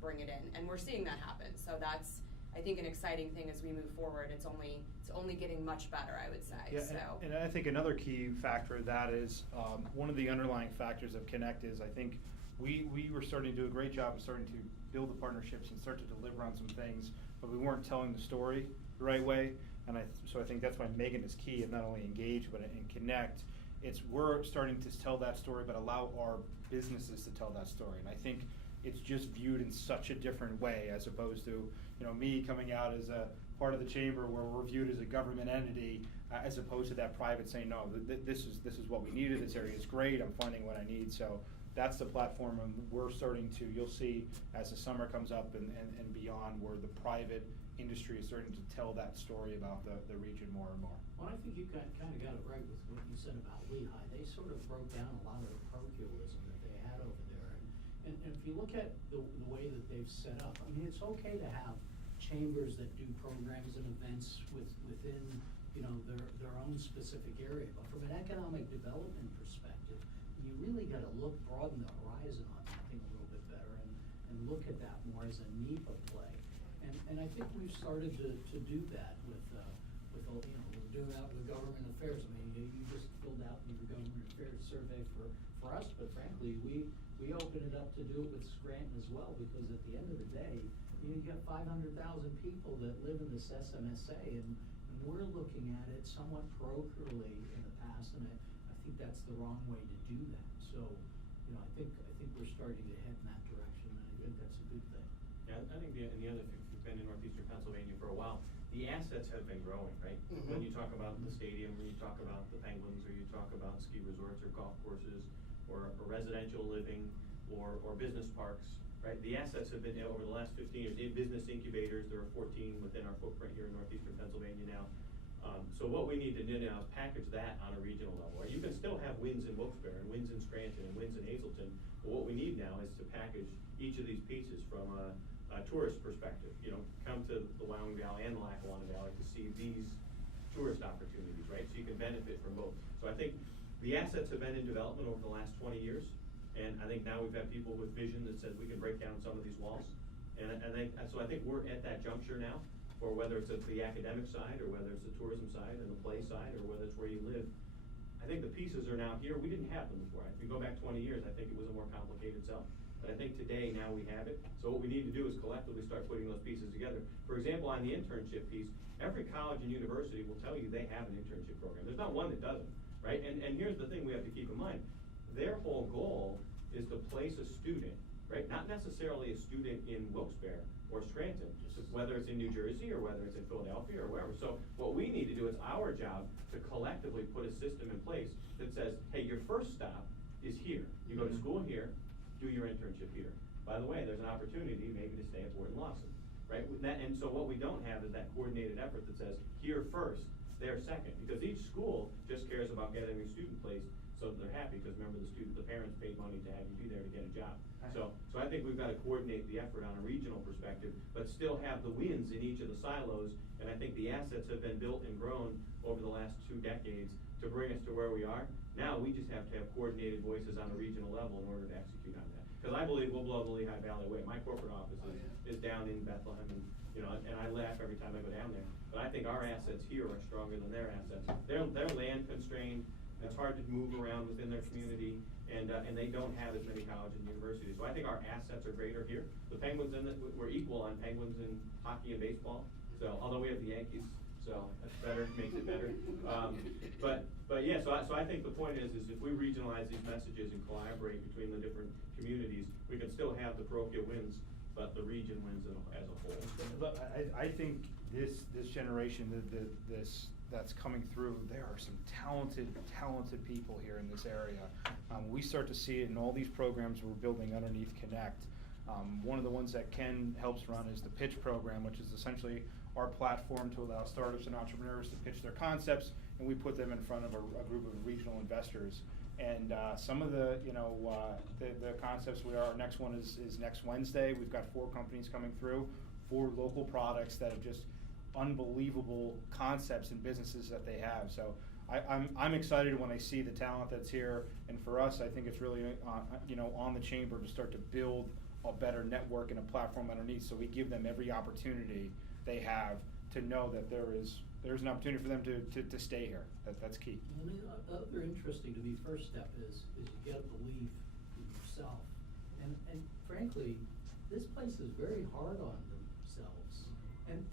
bring it in, and we're seeing that happen. So that's, I think, an exciting thing as we move forward. It's only getting much better, I would say. Yeah, so. and I think another key factor of that is one of the underlying factors of Connect is, I think we were starting to do a great job of starting to build the partnerships and start to deliver on some things, but we weren't telling the story the right way. And so I think that's why Megan is key, and not only engage but in Connect. We're starting to tell that story, but allow our businesses to tell that story. And I think it's just viewed in such a different way, as opposed to, me coming out as a part of the chamber where we're viewed as a government entity, as opposed to that private saying, no, this is what we needed, this area is great, I'm finding what I need. So that's the platform, and we're starting to, you'll see as the summer comes up and beyond, where the private industry is starting to tell that story about the region more and more. Well, I think you kind of got it right with what you said about Lehigh. They sort of broke down a lot of the parochialism that they had over there. And if you look at the way that they've set up, I mean, it's okay to have chambers that do programs and events within, their own specific area. But from an economic development perspective, you really got to broaden the horizon on that thing a little bit better and look at that more as a NEPA play. And I think we've started to do that with we're doing that with government affairs. I mean, you just filled out your government affairs survey for us, but frankly, we open it up to do it with Scranton as well, because at the end of the day, you got 500,000 people that live in this SMSA, and we're looking at it somewhat parochially in the past, and I think that's the wrong way to do that. So, I think we're starting to head in that direction, and I think that's a good thing. Yeah, I think the other thing, we've been in northeastern Pennsylvania for a while, the assets have been growing, right? Mhm. When you talk about the stadium, when you talk about the Penguins, or you talk about ski resorts or golf courses, or residential living, or business parks, right? The assets have been, over the last 15 years, in business incubators. There are 14 within our footprint here in northeastern Pennsylvania now. So what we need to do now is package that on a regional level. Right? You can still have wins in Wilkes-Barre, and wins in Scranton, and wins in Hazelton, but what we need now is to package each of these pieces from a tourist perspective. Come to the Wyoming Valley and the Lackawanna Valley to see these tourist opportunities, right? So you can benefit from both. So I think the assets have been in development over the last 20 years, and I think now we've got people with vision that says we can break down some of these walls. And so I think we're at that juncture now, or whether it's at the academic side, or whether it's the tourism side and the play side, or whether it's where you live. I think the pieces are now here. We didn't have them before. If you go back 20 years, I think it was a more complicated sell. But I think today, now we have it. So what we need to do is collectively start putting those pieces together. For example, on the internship piece, every college and university will tell you they have an internship program. There's not one that doesn't, right? And here's the thing we have to keep in mind. Their whole goal is to place a student, right? Not necessarily a student in Wilkes-Barre or Scranton, whether it's in New Jersey or whether it's in Philadelphia or wherever. So what we need to do, it's our job to collectively put a system in place that says, hey, your first stop is here. You go to school here, do your internship here. By the way, there's an opportunity maybe to stay at Borton-Lawson, right? And so what we don't have is that coordinated effort that says, here first, there second. Because each school just cares about getting their student placed so that they're happy, because remember, the parents paid money to have you be there to get a job. So I think we've got to coordinate the effort on a regional perspective, but still have the wins in each of the silos. And I think the assets have been built and grown over the last 2 decades to bring us to where we are. Now we just have to have coordinated voices on a regional level in order to execute on that. Because I believe we'll blow the Lehigh Valley away. My corporate office is down in Bethlehem, and I laugh every time I go down there. But I think our assets here are stronger than their assets. They're land constrained. It's hard to move around within their community, and they don't have as many colleges and universities. So I think our assets are greater here. The Penguins, we're equal on Penguins in hockey and baseball, so, although we have the Yankees, so that's better, makes it better. But yeah, so I think the point is if we regionalize these messages and collaborate between the different communities, we can still have the parochial wins, but the region wins as a whole. Look, I think this generation, that's coming through, there are some talented people here in this area. We start to see it in all these programs we're building underneath Connect. One of the ones that Ken helps run is the pitch program, which is essentially our platform to allow startups and entrepreneurs to pitch their concepts, and we put them in front of a group of regional investors. And some of the concepts our next one is next Wednesday. We've got 4 companies coming through, 4 local products that have just unbelievable concepts and businesses that they have. So I'm excited when I see the talent that's here, and for us, I think it's really on the chamber to start to build a better network and a platform underneath, so we give them every opportunity they have to know that there's an opportunity for them to stay here. That's key. And the other interesting to me first step is you gotta believe in yourself. And frankly, this place is very hard on themselves. And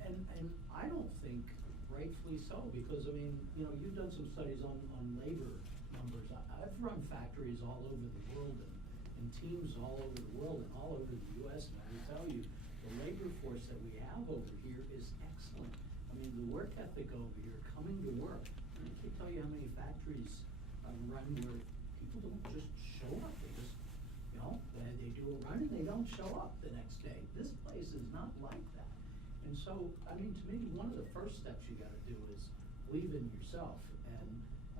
I don't think rightfully so, because I mean, you've done some studies on labor numbers. I've run factories all over the world and teams all over the world and all over the US, and I can tell you, the labor force that we have over here is excellent. I mean, the work ethic over here, coming to work. I can't tell you how many factories run where people don't just show up. They just, they do a run and they don't show up the next day. This place is not like that. And so, I mean, to me, one of the first steps you gotta do is believe in yourself. And,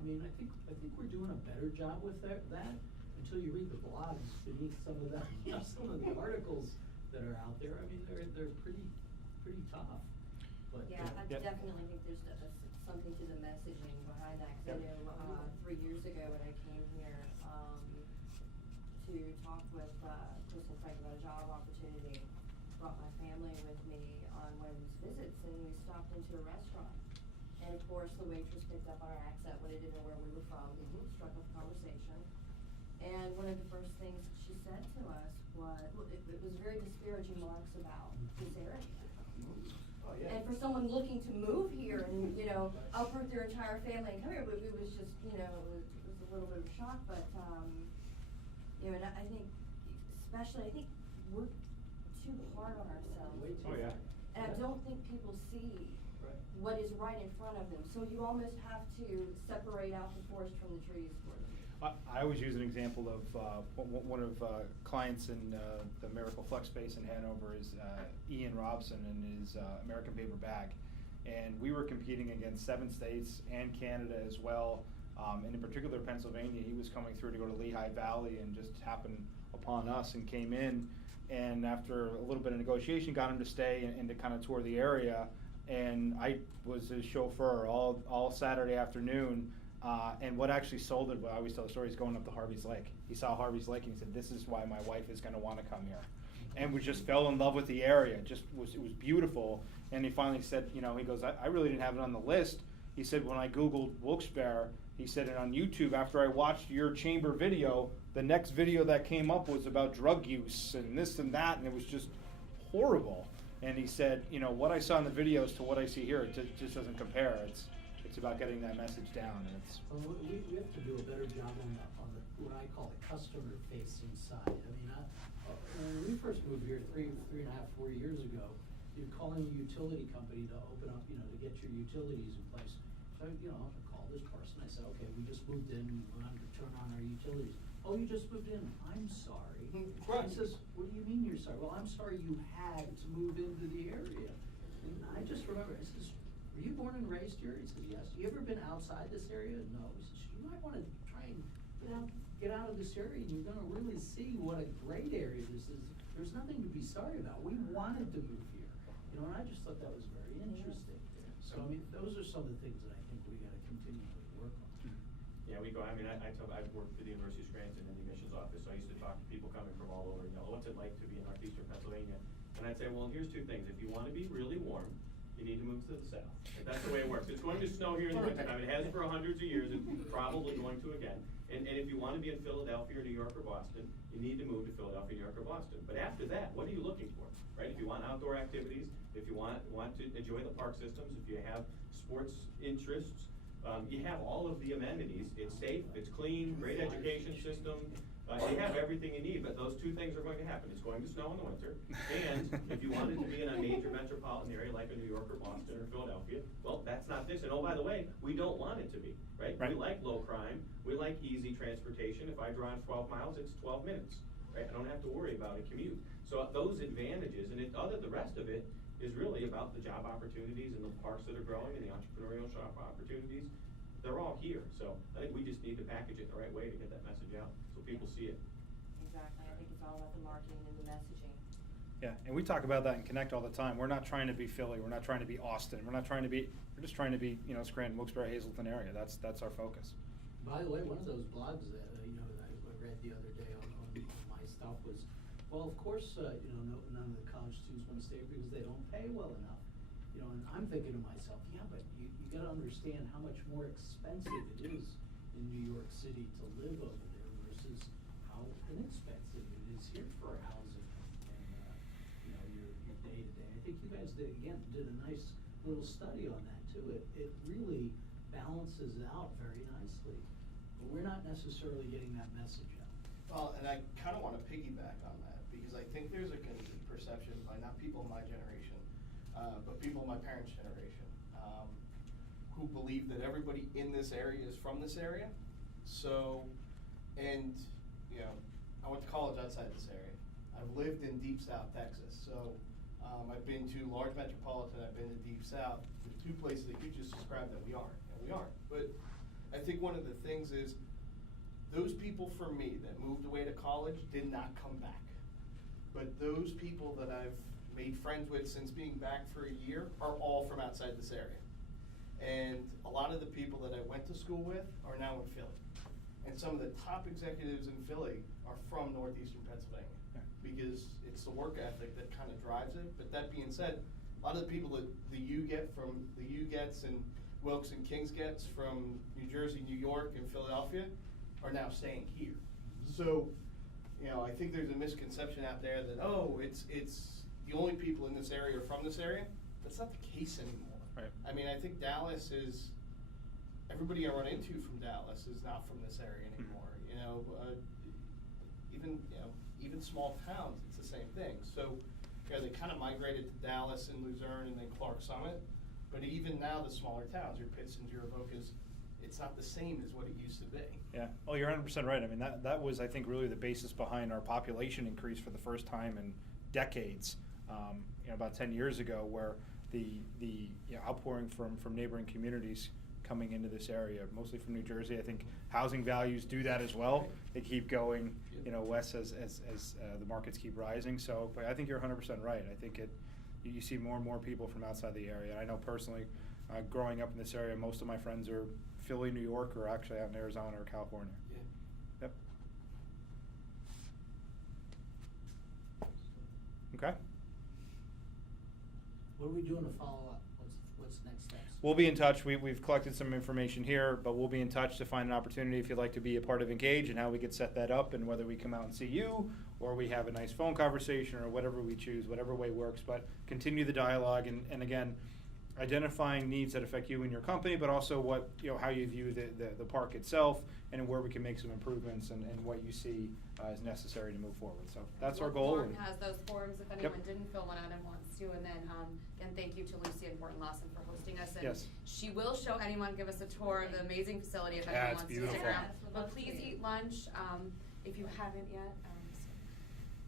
I mean, I think we're doing a better job with that until you read the blogs beneath some of the, some of the articles that are out there. I mean, they're pretty tough. But, Yeah, I definitely think there's something to the messaging behind that, because I know 3 years ago when I came here to talk with Chris and Frank about a job opportunity, brought my family with me on one of these visits, and we stopped into a restaurant. And of course, the waitress picked up our accent when they didn't know where we were from, struck up a conversation. And one of the first things she said to us was, it was very disparaging remarks about this area. Oh, yeah. And for someone looking to move here and, uproot their entire family and come here, it was just, it was a little bit of a shock, but, and I think, especially, I think we're too hard on ourselves. Way too Oh, yeah. And I don't think people see what is right in front of them, so you almost have to separate out the forest from the trees for them. I always use an example of one of clients in the Miracle Flex space in Hanover is Ian Robson and his American Paper Bag. And we were competing against 7 states and Canada as well. And in particular, Pennsylvania. He was coming through to go to Lehigh Valley and just happened upon us and came in. And after a little bit of negotiation, got him to stay and to kind of tour the area. And I was his chauffeur all Saturday afternoon. And what actually sold it, I always tell the story, is going up to Harvey's Lake. He saw Harvey's Lake and he said, "This is why my wife is going to want to come here." And we just fell in love with the area. It was beautiful. And he finally said, he goes, I really didn't have it on the list. He said, when I Googled Wilkes-Barre, he said, and on YouTube, after I watched your chamber video, the next video that came up was about drug use and this and that, and it was just horrible. And he said, what I saw in the videos to what I see here, it just doesn't compare. It's about getting that message down. And Well, we have to do a better job on the what I call the customer-facing side. I mean, when we first moved here 3.5, 4 years ago, you're calling a utility company to open up, to get your utilities in place. So, I called this person. I said, okay, we just moved in. We wanted to turn on our utilities. Oh, you just moved in. I'm sorry. Right. He says, what do you mean you're sorry? Well, I'm sorry you had to move into the area. And I just remember, I says, were you born and raised here? He says, yes. You ever been outside this area? No. He says, you might want to try and get out of this area, and you're going to really see what a great area this is. There's nothing to be sorry about. We wanted to move here. And I just thought that was very interesting. So, I mean, those are some of the things that I think we got to continually work on. Yeah, I've worked for the University of Scranton in the admissions office, so I used to talk to people coming from all over, what's it like to be in northeastern Pennsylvania? And I'd say, well, here's 2 things. If you want to be really warm, you need to move to the south. And that's the way it works. It's going to snow here in the wintertime. It has for hundreds of years. It's probably going to again. And if you want to be in Philadelphia or New York or Boston, you need to move to Philadelphia, New York or Boston. But after that, what are you looking for, right? If you want outdoor activities, if you want to enjoy the park systems, if you have sports interests, you have all of the amenities. It's safe, it's clean, great education system. You have everything you need, but those two things are going to happen. It's going to snow in the winter, and if you wanted to be in a major metropolitan area like a New York or Boston or Philadelphia, well, that's not this. And oh, by the way, we don't want it to be, right? Right. We like low crime. We like easy transportation. If I drive 12 miles, it's 12 minutes, right? I don't have to worry about a commute. So those advantages, and the rest of it is really about the job opportunities and the parks that are growing and the entrepreneurial shop opportunities. They're all here. So I think we just need to package it the right way to get that message out so people see it. Exactly, I think it's all about the marketing and the messaging. Yeah, and we talk about that in Connect all the time. We're not trying to be Philly, we're not trying to be Austin, we're just trying to be, Scranton, Wilkes-Barre, Hazleton area. That's our focus. By the way, one of those blogs that, that I read the other day on my stuff was, well, of course, none of the college students want to stay here because they don't pay well enough. And I'm thinking to myself, yeah, but you gotta understand how much more expensive it is in New York City to live over there versus how inexpensive it is here for housing and, your day-to-day. I think you guys did a nice little study on that too. It really balances it out very nicely, but we're not necessarily getting that message out. Well, and I kind of want to piggyback on that, because I think there's a perception by not people in my generation, but people in my parents' generation, who believe that everybody in this area is from this area. So, and, I went to college outside this area. I've lived in Deep South Texas, so I've been to large metropolitan, I've been to Deep South, the two places that you just described that we are, and we aren't. But I think one of the things is, those people for me that moved away to college did not come back. But those people that I've made friends with since being back for a year are all from outside this area. And a lot of the people that I went to school with are now in Philly. And some of the top executives in Philly are from northeastern Pennsylvania, because it's the work ethic that kind of drives it. But that being said, a lot of the people that the U gets and Wilkes and Kings gets from New Jersey, New York, and Philadelphia are now staying here. So, I think there's a misconception out there that, it's the only people in this area are from this area. That's not the case anymore. Right. I mean, I think Dallas is, everybody I run into from Dallas is not from this area anymore. Even small towns, it's the same thing. So, they kind of migrated to Dallas and Luzerne and then Clark Summit. But even now, the smaller towns, your Pittsons, your Avocas, it's not the same as what it used to be. Yeah, well, you're 100% right. I mean, that was, I think, really the basis behind our population increase for the first time in decades, about 10 years ago, where the outpouring from neighboring communities coming into this area, mostly from New Jersey. I think housing values do that as well. They keep going, west as the markets keep rising. So, but I think you're 100% right. I think you see more and more people from outside the area. I know personally, growing up in this area, most of my friends are Philly, New York, or actually out in Arizona or California. Yeah. Yep. Okay. What are we doing to follow up? What's next steps? We'll be in touch. We've collected some information here, but we'll be in touch to find an opportunity if you'd like to be a part of Engage and how we could set that up, and whether we come out and see you or we have a nice phone conversation or whatever we choose, whatever way works. But continue the dialogue, and again, identifying needs that affect you and your company, but also what, how you view the park itself and where we can make some improvements and what you see as necessary to move forward. So that's our goal. Borton has those forms if anyone didn't fill one out and wants to. And then, again, thank you to Lucy and Borton-Lawson for hosting us. And yes. She will show anyone, give us a tour of the amazing facility if anyone wants to stick around. But please eat lunch if you haven't yet.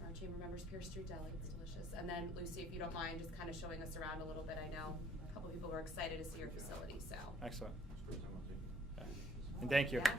Our chamber members, Pierce Street Deli, it's delicious. And then, Lucy, if you don't mind, just kind of showing us around a little bit. I know a couple of people were excited to see your facility. So excellent. It's the first time I'll see it. And thank you. Yeah.